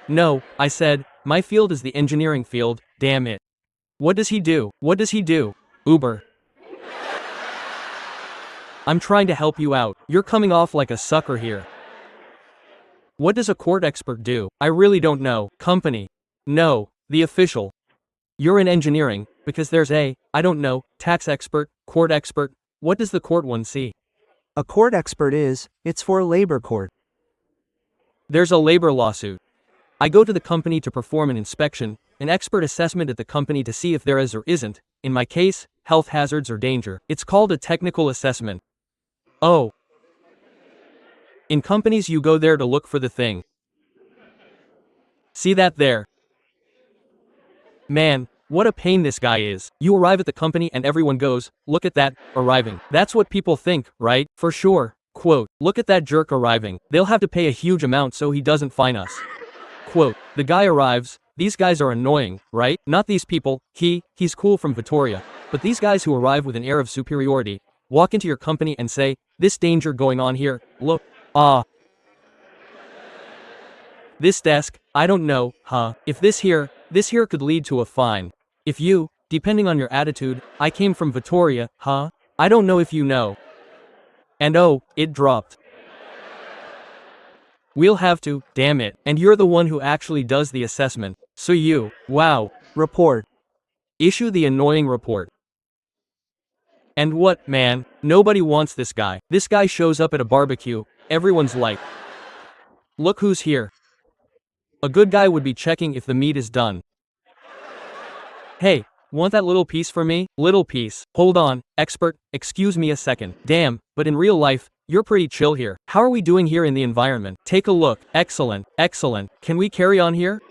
No, I said, my field is the engineering field, damn it. What does he do? Uber. I'm trying to help you out. You're coming off like a sucker here. What does a court expert do? I really don't know. Company. No, the official. You're in engineering, because there's I don't know, tax expert, court expert. What does the court one see? A court expert it's for labor court. There's a labor lawsuit. I go to the company to perform an inspection, an expert assessment at the company to see if there is or isn't, in my case, health hazards or danger. It's called a technical assessment. Oh. In companies you go there to look for the thing. See that there? Man, what a pain this guy is. You arrive at the company and everyone goes, look at that, arriving. That's what people think, right? For sure. Quote, look at that jerk arriving. They'll have to pay a huge amount so he doesn't fine us. Quote, the guy arrives, these guys are annoying, right? Not these people, he's cool from Victoria. But these guys who arrive with an air of superiority, walk into your company and say, this danger going on here, look, this desk, I don't know, if this here could lead to a fine. If you, depending on your attitude, I came from Victoria, I don't know if you know. And oh, it dropped. We'll have to, damn it, and you're the one who actually does the assessment. So you, wow. Report. Issue the annoying report. And what, man, nobody wants this guy. This guy shows up at a barbecue, everyone's like, look who's here. A good guy would be checking if the meat is done. Hey, want that little piece for me? Little piece. Hold on, expert, excuse me a second. Damn, but in real life, you're pretty chill here. How are we doing here in the environment? Take a look. Excellent, excellent. Can we carry on here?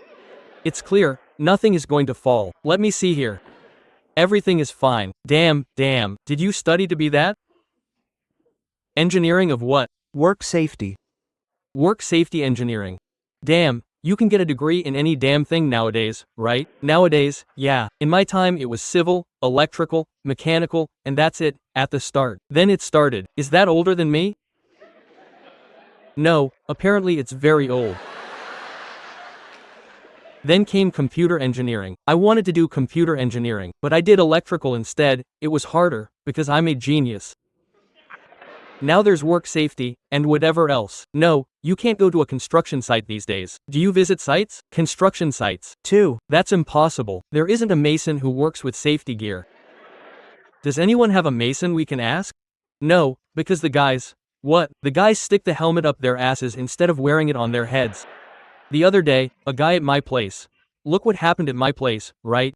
It's clear, nothing is going to fall. Let me see here. Everything is fine. Damn, did you study to be that? Engineering of what? Work safety. Work safety engineering. Damn, you can get a degree in any damn thing nowadays, right? Nowadays, yeah. In my time it was civil, electrical, mechanical, and that's it, at the start. Then it started. Is that older than me? No, apparently it's very old. Then came computer engineering. I wanted to do computer engineering, but I did electrical instead. It was harder, because I'm a genius. Now there's work safety, and whatever else. No, you can't go to a construction site these days. Do you visit sites? Construction sites. 2. That's impossible. There isn't a mason who works with safety gear. Does anyone have a mason we can ask? No, because the guys... What? The guys stick the helmet up their asses instead of wearing it on their heads. The other day, a guy at my place. Look what happened at my place, right?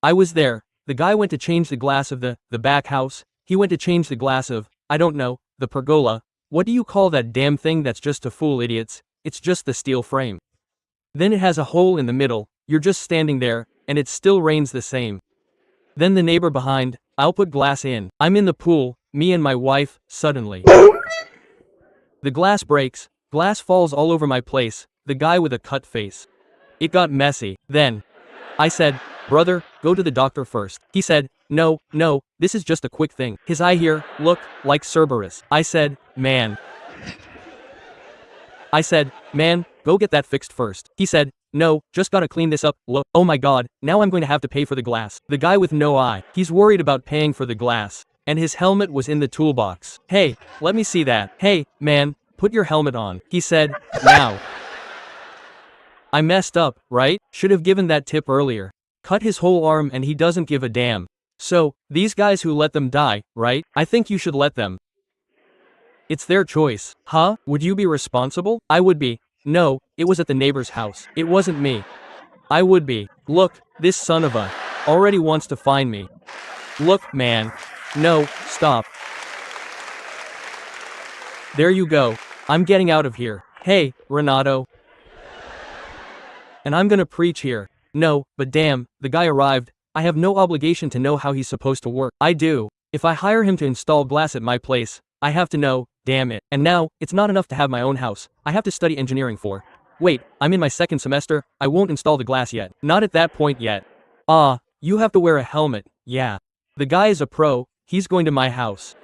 I was there. The guy went to change the glass of the back house. He went to change the glass of, I don't know, the pergola. What do you call that damn thing that's just to fool idiots? It's just the steel frame. Then it has a hole in the middle, you're just standing there, and it still rains the same. Then the neighbor behind, I'll put glass in. I'm in the pool, me and my wife, suddenly. The glass breaks, glass falls all over my place, the guy with a cut face. It got messy. Then I said, brother, go to the doctor first. He said, no, this is just a quick thing. His eye here, look, like Cerberus. I said, man, go get that fixed first. He said, no, just gotta clean this up. Look, oh my god, now I'm going to have to pay for the glass. The guy with no eye, he's worried about paying for the glass. And his helmet was in the toolbox. Hey, let me see that. Hey, man, put your helmet on. He said, now. I messed up, right? Should have given that tip earlier. Cut his whole arm and he doesn't give a damn. So, these guys who let them die, right? I think you should let them. It's their choice. Huh? Would you be responsible? I would be. No, it was at the neighbor's house. It wasn't me. I would be. Look, this son of a already wants to find me. Look, man. No, stop. There you go. I'm getting out of here. Hey, Renato. And I'm gonna preach here. No, but damn, the guy arrived. I have no obligation to know how he's supposed to work. I do. If I hire him to install glass at my place, I have to know, damn it. And now, it's not enough to have my own house. I have to study engineering for. Wait, I'm in my second semester, I won't install the glass yet. Not at that point yet. You have to wear a helmet, yeah. The guy is a pro, he's going to my house.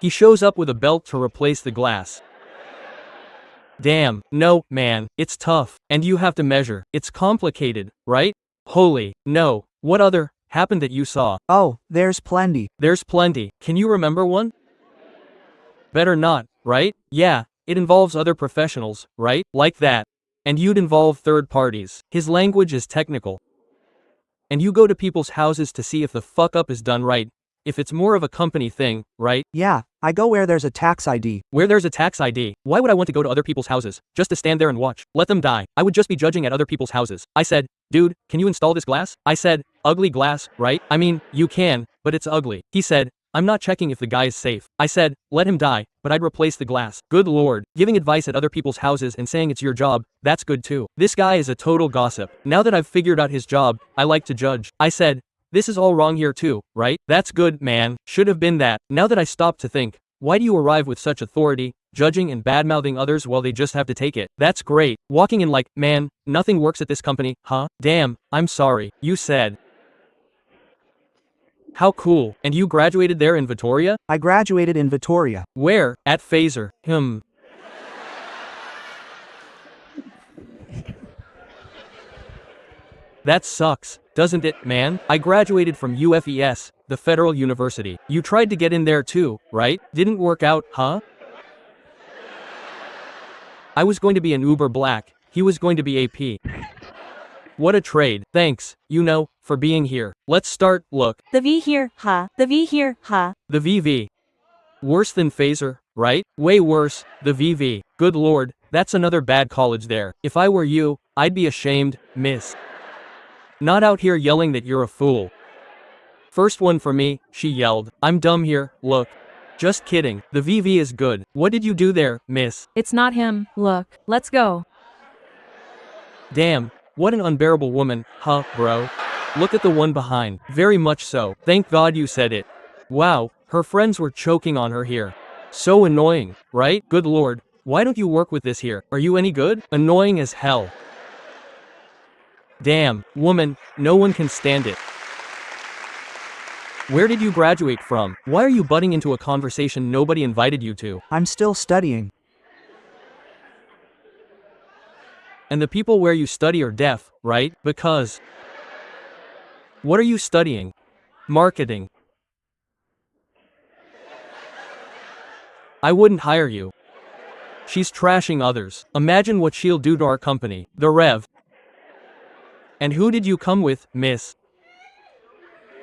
He shows up with a belt to replace the glass. Damn, no, man, it's tough. And you have to measure. It's complicated, right? Holy, no. What other happened that you saw? Oh, there's plenty. There's plenty. Can you remember one? Better not, right? Yeah, it involves other professionals, right? Like that. And you'd involve third parties. His language is technical. And you go to people's houses to see if the fuck up is done right. If it's more of a company thing, right? Yeah, I go where there's a tax ID. Where there's a tax ID. Why would I want to go to other people's houses? Just to stand there and watch. Let them die. I would just be judging at other people's houses. I said, dude, can you install this glass? I said, ugly glass, right? I mean, you can, but it's ugly. He said, I'm not checking if the guy is safe. I said, let him die, but I'd replace the glass. Good lord. Giving advice at other people's houses and saying it's your job, that's good too. This guy is a total gossip. Now that I've figured out his job, I like to judge. I said, this is all wrong here too, right? That's good, man. Should have been that. Now that I stopped to think, why do you arrive with such authority? judging and badmouthing others while they just have to take it. That's great. Walking in like, man, nothing works at this company, huh? Damn, I'm sorry, you said. How cool. And you graduated there in Vitoria? I graduated in Vitoria. Where? At Phaser. That sucks, doesn't it, man? I graduated from UFES, the Federal University. You tried to get in there too, right? Didn't work out, huh? I was going to be an Uber Black, he was going to be AP. What a trade. Thanks, you know, for being here. Let's start, look. The V here, huh? The V here, huh? The VV. Worse than Phaser, right? Way worse, the VV. Good lord, that's another bad college there. If I were you, I'd be ashamed, miss. Not out here yelling that you're a fool. First one for me, she yelled. I'm dumb here, look. Just kidding, the VV is good. What did you do there, miss? It's not him. Look, let's go. Damn, what an unbearable woman, huh, bro? Look at the one behind. Very much so. Thank God you said it. Wow, her friends were choking on her here. So annoying, right? Good lord, why don't you work with this here? Are you any good? Annoying as hell. Damn, woman, no one can stand it. Where did you graduate from? Why are you butting into a conversation nobody invited you to? I'm still studying. And the people where you study are deaf, right? Because... What are you studying? Marketing. I wouldn't hire you. She's trashing others. Imagine what she'll do to our company, the Rev. And who did you come with, miss?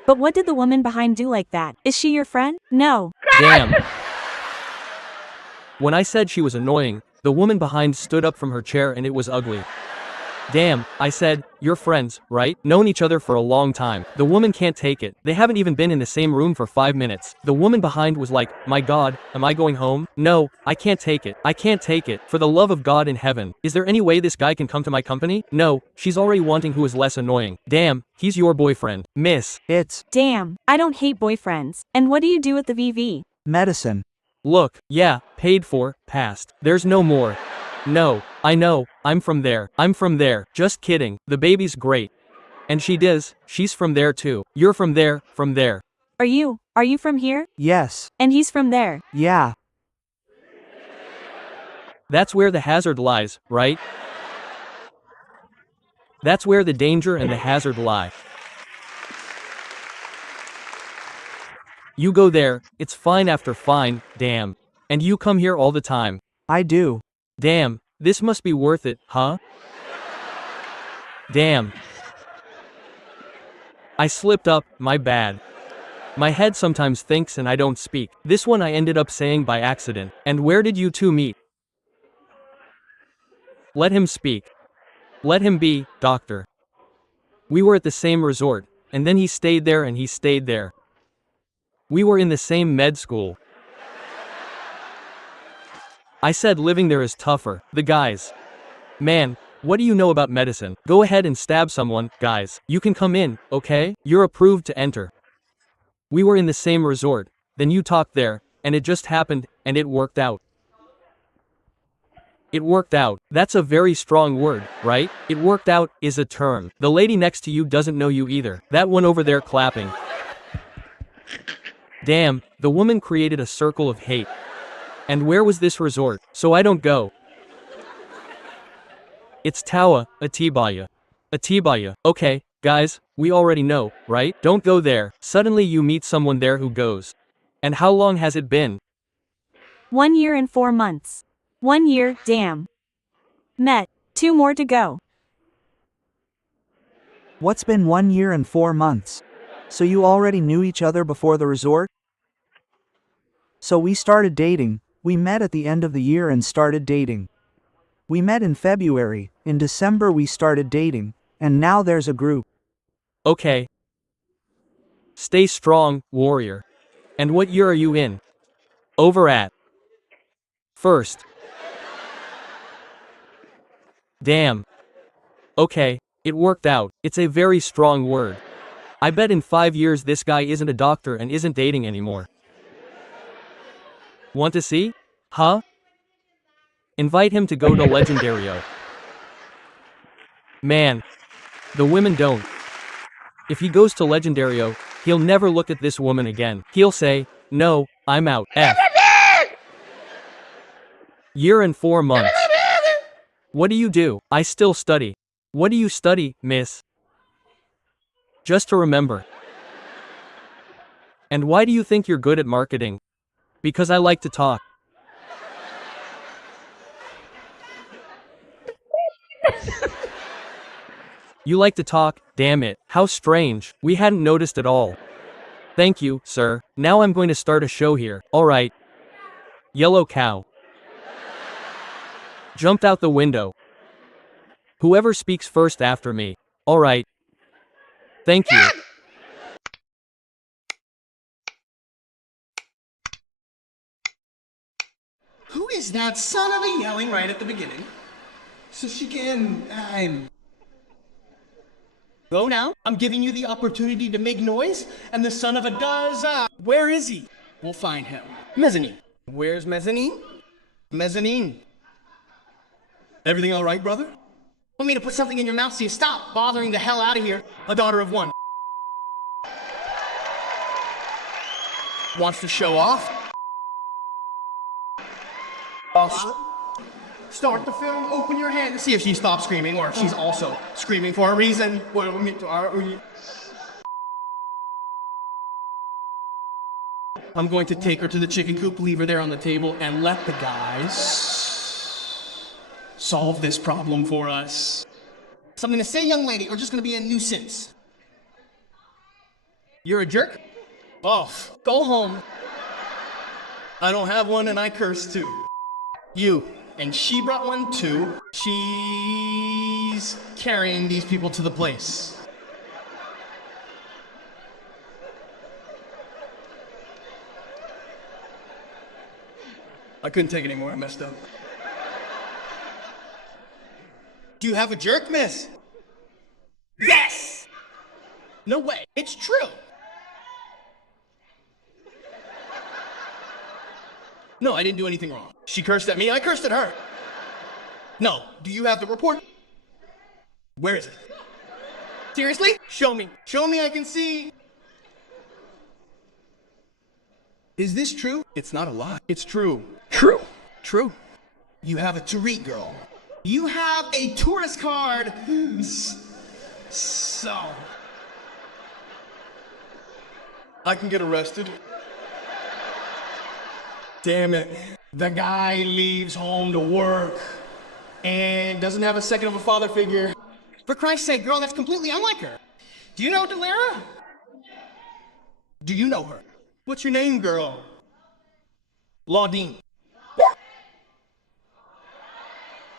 But what did the woman behind do like that? Is she your friend? No. Damn. When I said she was annoying, the woman behind stood up from her chair and it was ugly. Damn, I said, you're friends, right? Known each other for a long time. The woman can't take it. They haven't even been in the same room for 5 minutes. The woman behind was like, my God, am I going home? No, I can't take it. I can't take it. For the love of God in heaven. Is there any way this guy can come to my company? No, she's already wanting who is less annoying. Damn, he's your boyfriend. Miss. It's Damn, I don't hate boyfriends. And what do you do with the VV? medicine. Look, yeah, paid for, passed. There's no more. No, I know, I'm from there. I'm from there. Just kidding, the baby's great. And she does, she's from there too. You're from there, from there. Are you from here? Yes. And he's from there. Yeah. That's where the hazard lies, right? That's where the danger and the hazard lie. You go there, it's fine after fine, damn. And you come here all the time. I do. Damn, this must be worth it, huh? Damn. I slipped up, my bad. My head sometimes thinks and I don't speak. This one I ended up saying by accident. And where did you two meet? Let him speak. Let him be, doctor. We were at the same resort, and then he stayed there and he stayed there. We were in the same med school. I said living there is tougher. The guys. Man, what do you know about medicine? Go ahead and stab someone, guys. You can come in, okay? You're approved to enter. We were in the same resort, then you talked there, and it just happened, and it worked out. It worked out. That's a very strong word, right? It worked out is a term. The lady next to you doesn't know you either. That one over there clapping. Damn, the woman created a circle of hate. And where was this resort? So I don't go. It's Tawa, Atibaya. Atibaya. Okay, guys, we already know, right? Don't go there. Suddenly you meet someone there who goes. And how long has it been? 1 year and 4 months. 1 year, damn. Met. 2 more to go. What's been 1 year and 4 months? So you already knew each other before the resort? So we started dating. We met at the end of the year and started dating. We met in February, in December we started dating, and now there's a group. Okay. Stay strong, warrior. And what year are you in? Over at. First. Damn. Okay, it worked out. It's a very strong word. I bet in 5 years this guy isn't a doctor and isn't dating anymore. Want to see? Huh? Invite him to go to Legendario. Man, the women don't. If he goes to Legendario, he'll never look at this woman again. He'll say, no, I'm out. F. Year and 4 months. What do you do? I still study. What do you study, miss? Just to remember. And why do you think you're good at marketing? Because I like to talk. You like to talk? Damn it. How strange. We hadn't noticed at all. Thank you, sir. Now I'm going to start a show here. Alright. Yellow cow. Jumped out the window. Whoever speaks first after me. Alright. Thank you. Who is that son of a yelling right at the beginning? So she can, Go now. I'm giving you the opportunity to make noise, and the son of a does, where is he? We'll find him. Mezzanine. Where's Mezzanine? Mezzanine. Everything all right, brother? Want me to put something in your mouth so you stop bothering the hell out of here? A daughter of one. Wants to show off? Start the film, open your hand to see if she stops screaming or if she's also screaming for a reason. I'm going to take her to the chicken coop, leave her there on the table, and let the guys solve this problem for us. Something to say, young lady, or just gonna be a nuisance? You're a jerk? Oh, go home. I don't have one and I curse too. You. And she brought one too. She's carrying these people to the place. I couldn't take it anymore, I messed up. Do you have a jerk, miss? Yes! No way, it's true. No, I didn't do anything wrong. She cursed at me, I cursed at her. No, do you have the report? Where is it? Seriously? Show me. Show me I can see. Is this true? It's not a lie. It's true. True. True. You have a Tariq girl. You have a tourist card. So. I can get arrested. Damn it. The guy leaves home to work and doesn't have a second of a father figure. For Christ's sake, girl, that's completely unlike her. Do you know Delara? Do you know her? What's your name, girl? Laudine.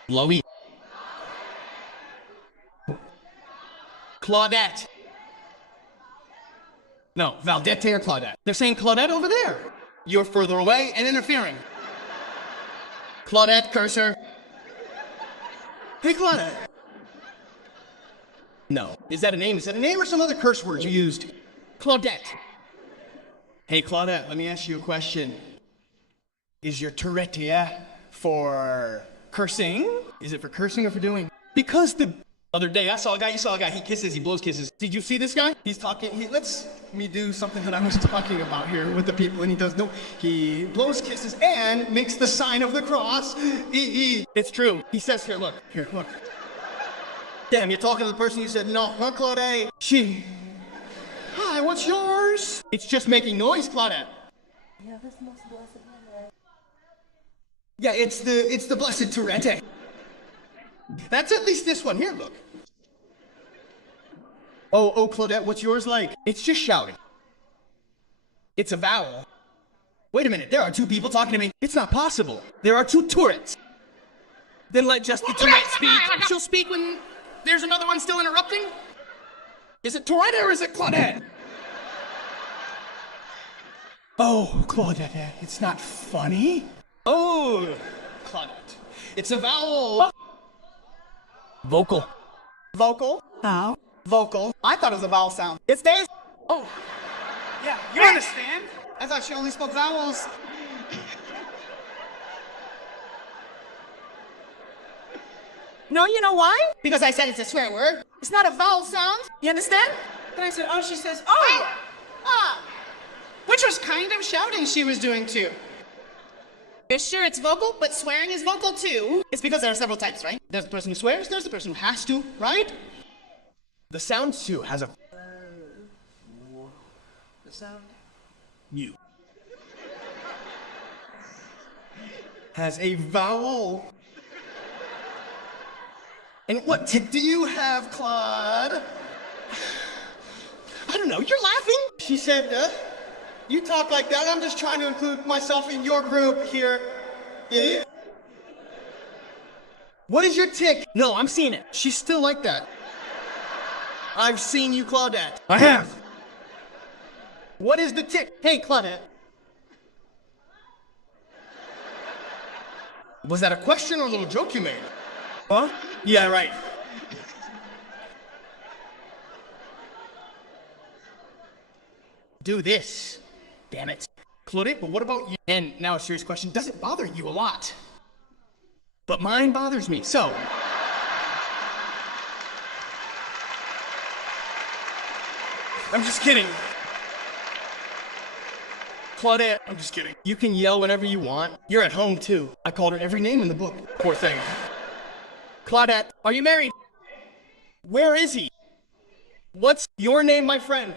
Loie. Claudette. No, Valdette or Claudette. They're saying Claudette over there. You're further away and interfering. Claudette, cursor. Hey, Claudette. No. Is that a name? Is that a name or some other curse words you used? Claudette. Hey, Claudette, let me ask you a question. Is your Tourette for cursing? Is it for cursing or for doing? Because the other day I saw a guy, you saw a guy, he kisses, he blows kisses. Did you see this guy? He's talking, let me do something that I was talking about here with the people, and he blows kisses and makes the sign of the cross. It's true. He says here, look. Damn, you're talking to the person you said, no, not Claudette. Hi, what's yours? It's just making noise, Claudette. Yeah, it's the blessed Tourette. That's at least this one. Here, look. Oh, Claudette, what's yours like? It's just shouting. It's a vowel. Wait a minute, there are two people talking to me. It's not possible. There are two Tourettes. Then let just the Tourette speak. She'll speak when there's another one still interrupting? Is it Tourette or is it Claudette? Oh, Claudette, it's not funny. Oh, Claudette. It's a vowel. Vocal. Vocal? How? Vocal. I thought it was a vowel sound. It's theirs. Oh. Yeah, you understand? I thought she only spoke vowels. No, you know why? Because I said it's a swear word. It's not a vowel sound. You understand? Then I said, oh, she says, oh, ah. Which was kind of shouting she was doing too. You're sure it's vocal, but swearing is vocal too? It's because there are several types, right? There's the person who swears, there's the person who has to, right? The sound too has a... The sound? You. Has a vowel. And what tick do you have, Claude? I don't know, you're laughing. She said, you talk like that, I'm just trying to include myself in your group here. Yeah. What is your tick? No, I'm seeing it. She's still like that. I've seen you, Claudette. I have. What is the tick? Hey, Claudette. Was that a question or a little joke you made? Huh? Yeah, right. Do this. Damn it. Claudette, but what about you? And now a serious question. Does it bother you a lot? But mine bothers me, so. I'm just kidding. Claudette, I'm just kidding. You can yell whenever you want. You're at home, too. I called her every name in the book. Poor thing. Claudette, are you married? Where is he? What's your name, my friend?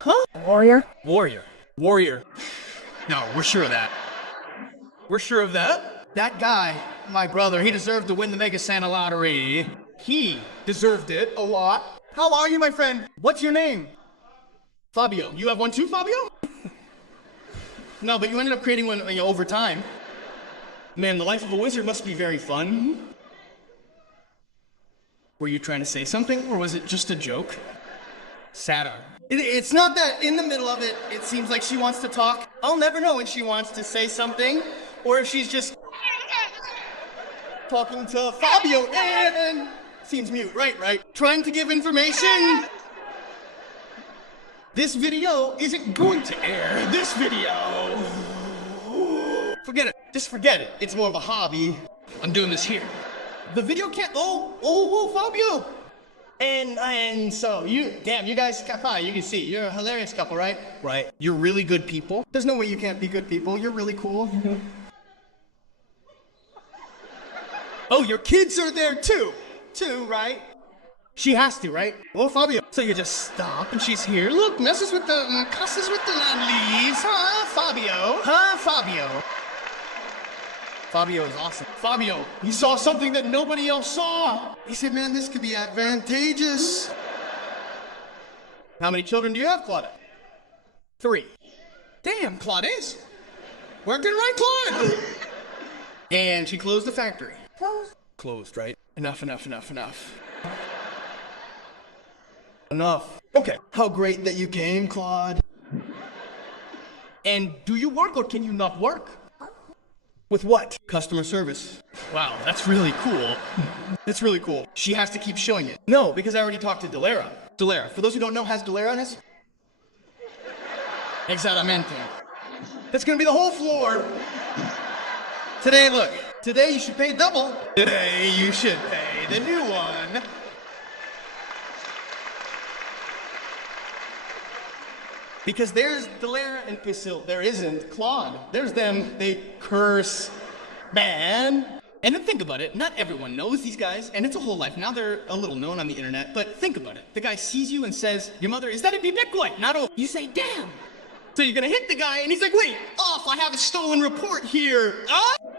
Huh? Warrior. Warrior. Warrior. No, we're sure of that. We're sure of that? That guy, my brother, he deserved to win the Mega Santa lottery. He deserved it a lot. How are you, my friend? What's your name? Fabio. You have one too, Fabio? No, but you ended up creating one over time. Man, the life of a wizard must be very fun. Were you trying to say something, or was it just a joke? Satire. It's not that in the middle of it, it seems like she wants to talk. I'll never know when she wants to say something, or if she's just talking to Fabio and seems mute, right? Trying to give information. This video isn't going to air. This video. Forget it. Just forget it. It's more of a hobby. I'm doing this here. The video can't. Oh, Fabio. And so you guys, you can see you're a hilarious couple, right? Right. You're really good people. There's no way you can't be good people. You're really cool. Oh, your kids are there too, right? She has to, right? Well, Fabio. So you just stop and she's here. Look, cusses with the leaves, huh, Fabio? Huh, Fabio? Fabio is awesome. Fabio, he saw something that nobody else saw. He said, man, this could be advantageous. How many children do you have, Claude? 3. Damn, Claudius. Working right, Claude. And she closed the factory. Closed, right? Enough. Enough. Okay. How great that you came, Claude. And do you work or can you not work? With what? Customer service. Wow, that's really cool. That's really cool. She has to keep showing it. No, because I already talked to Delera. Delera, for those who don't know, has Delera on us? Exatamente. That's gonna be the whole floor. Today, look. Today you should pay double. Today you should pay the new one. Because there's Delera and Pisil. There isn't Claude. There's them. They curse. Man. And then think about it. Not everyone knows these guys, and it's a whole life. Now they're a little known on the internet, but think about it. The guy sees you and says, your mother, is that a bibikoi? Not a... You say, damn. So you're gonna hit the guy, and he's like, wait, off, I have a stolen report here.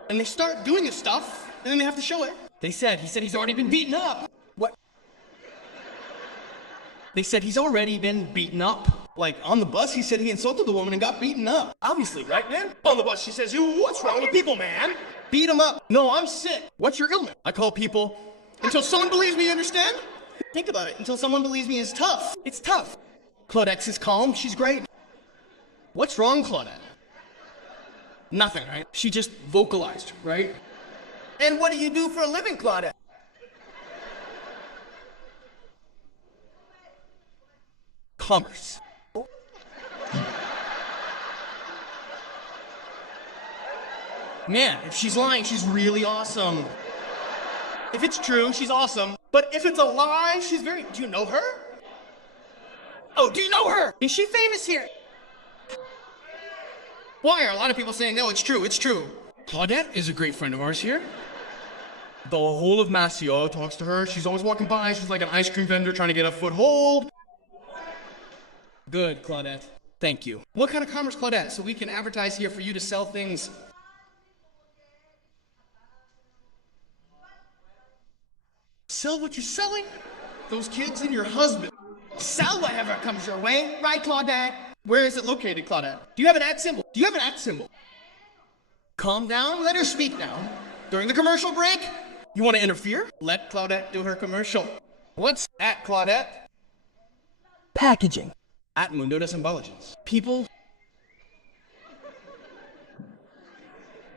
And they start doing his stuff, and then they have to show it. He said he's already been beaten up. What? They said he's already been beaten up. Like, on the bus, he said he insulted the woman and got beaten up. Obviously, right, man? On the bus, she says, what's wrong with people, man? Beat him up. No, I'm sick. What's your ailment? I call people until someone believes me, you understand? Think about it. Until someone believes me is tough. It's tough. Claudette is calm. She's great. What's wrong, Claudette? Nothing, right? She just vocalized, right? And what do you do for a living, Claudette? Commerce. Man, if she's lying, she's really awesome. If it's true, she's awesome. But if it's a lie, she's very... Do you know her? Oh, do you know her? Is she famous here? Why are a lot of people saying, no, it's true, it's true? Claudette is a great friend of ours here. The whole of Masio talks to her. She's always walking by. She's like an ice cream vendor trying to get a foothold. Good, Claudette. Thank you. What kind of commerce, Claudette? So we can advertise here for you to sell things. Sell what you're selling? Those kids and your husband. Sell whatever comes your way, right, Claudette? Where is it located, Claudette? Do you have an at symbol? Do you have an at symbol? Calm down, let her speak now. During the commercial break, you want to interfere? Let Claudette do her commercial. What's at, Claudette? Packaging. At Mundo de Embalagens. People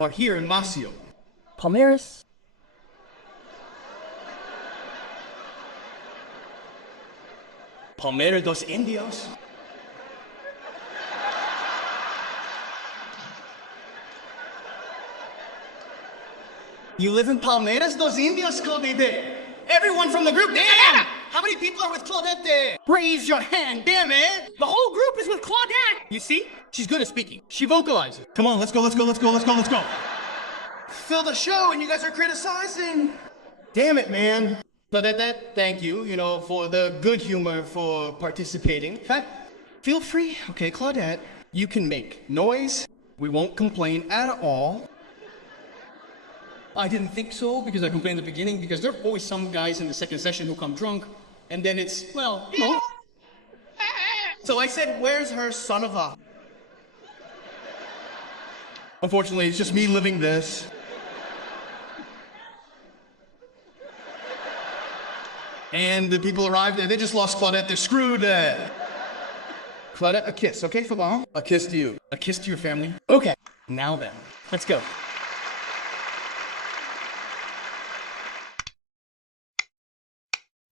are here in Masio. Palmeiras. Palmeiras dos Indios. You live in Palmeiras dos Indios, Claudette? Everyone from the group, damn! How many people are with Claudette? Raise your hand, damn it! The whole group is with Claudette! You see? She's good at speaking. She vocalizes. Come on, let's go, let's go, let's go, let's go, let's go. Fill the show and you guys are criticizing. Damn it, man. Claudette, thank you, for the good humor for participating. Feel free. Okay, Claudette, you can make noise. We won't complain at all. I didn't think so because I complained at the beginning because there are always some guys in the second session who come drunk and then it's, well, no. So I said, where's her son of a... Unfortunately, it's just me living this. And the people arrived and they just lost Claudette. They're screwed. Claudette, a kiss, okay, for long? A kiss to you. A kiss to your family? Okay. Now then, let's go.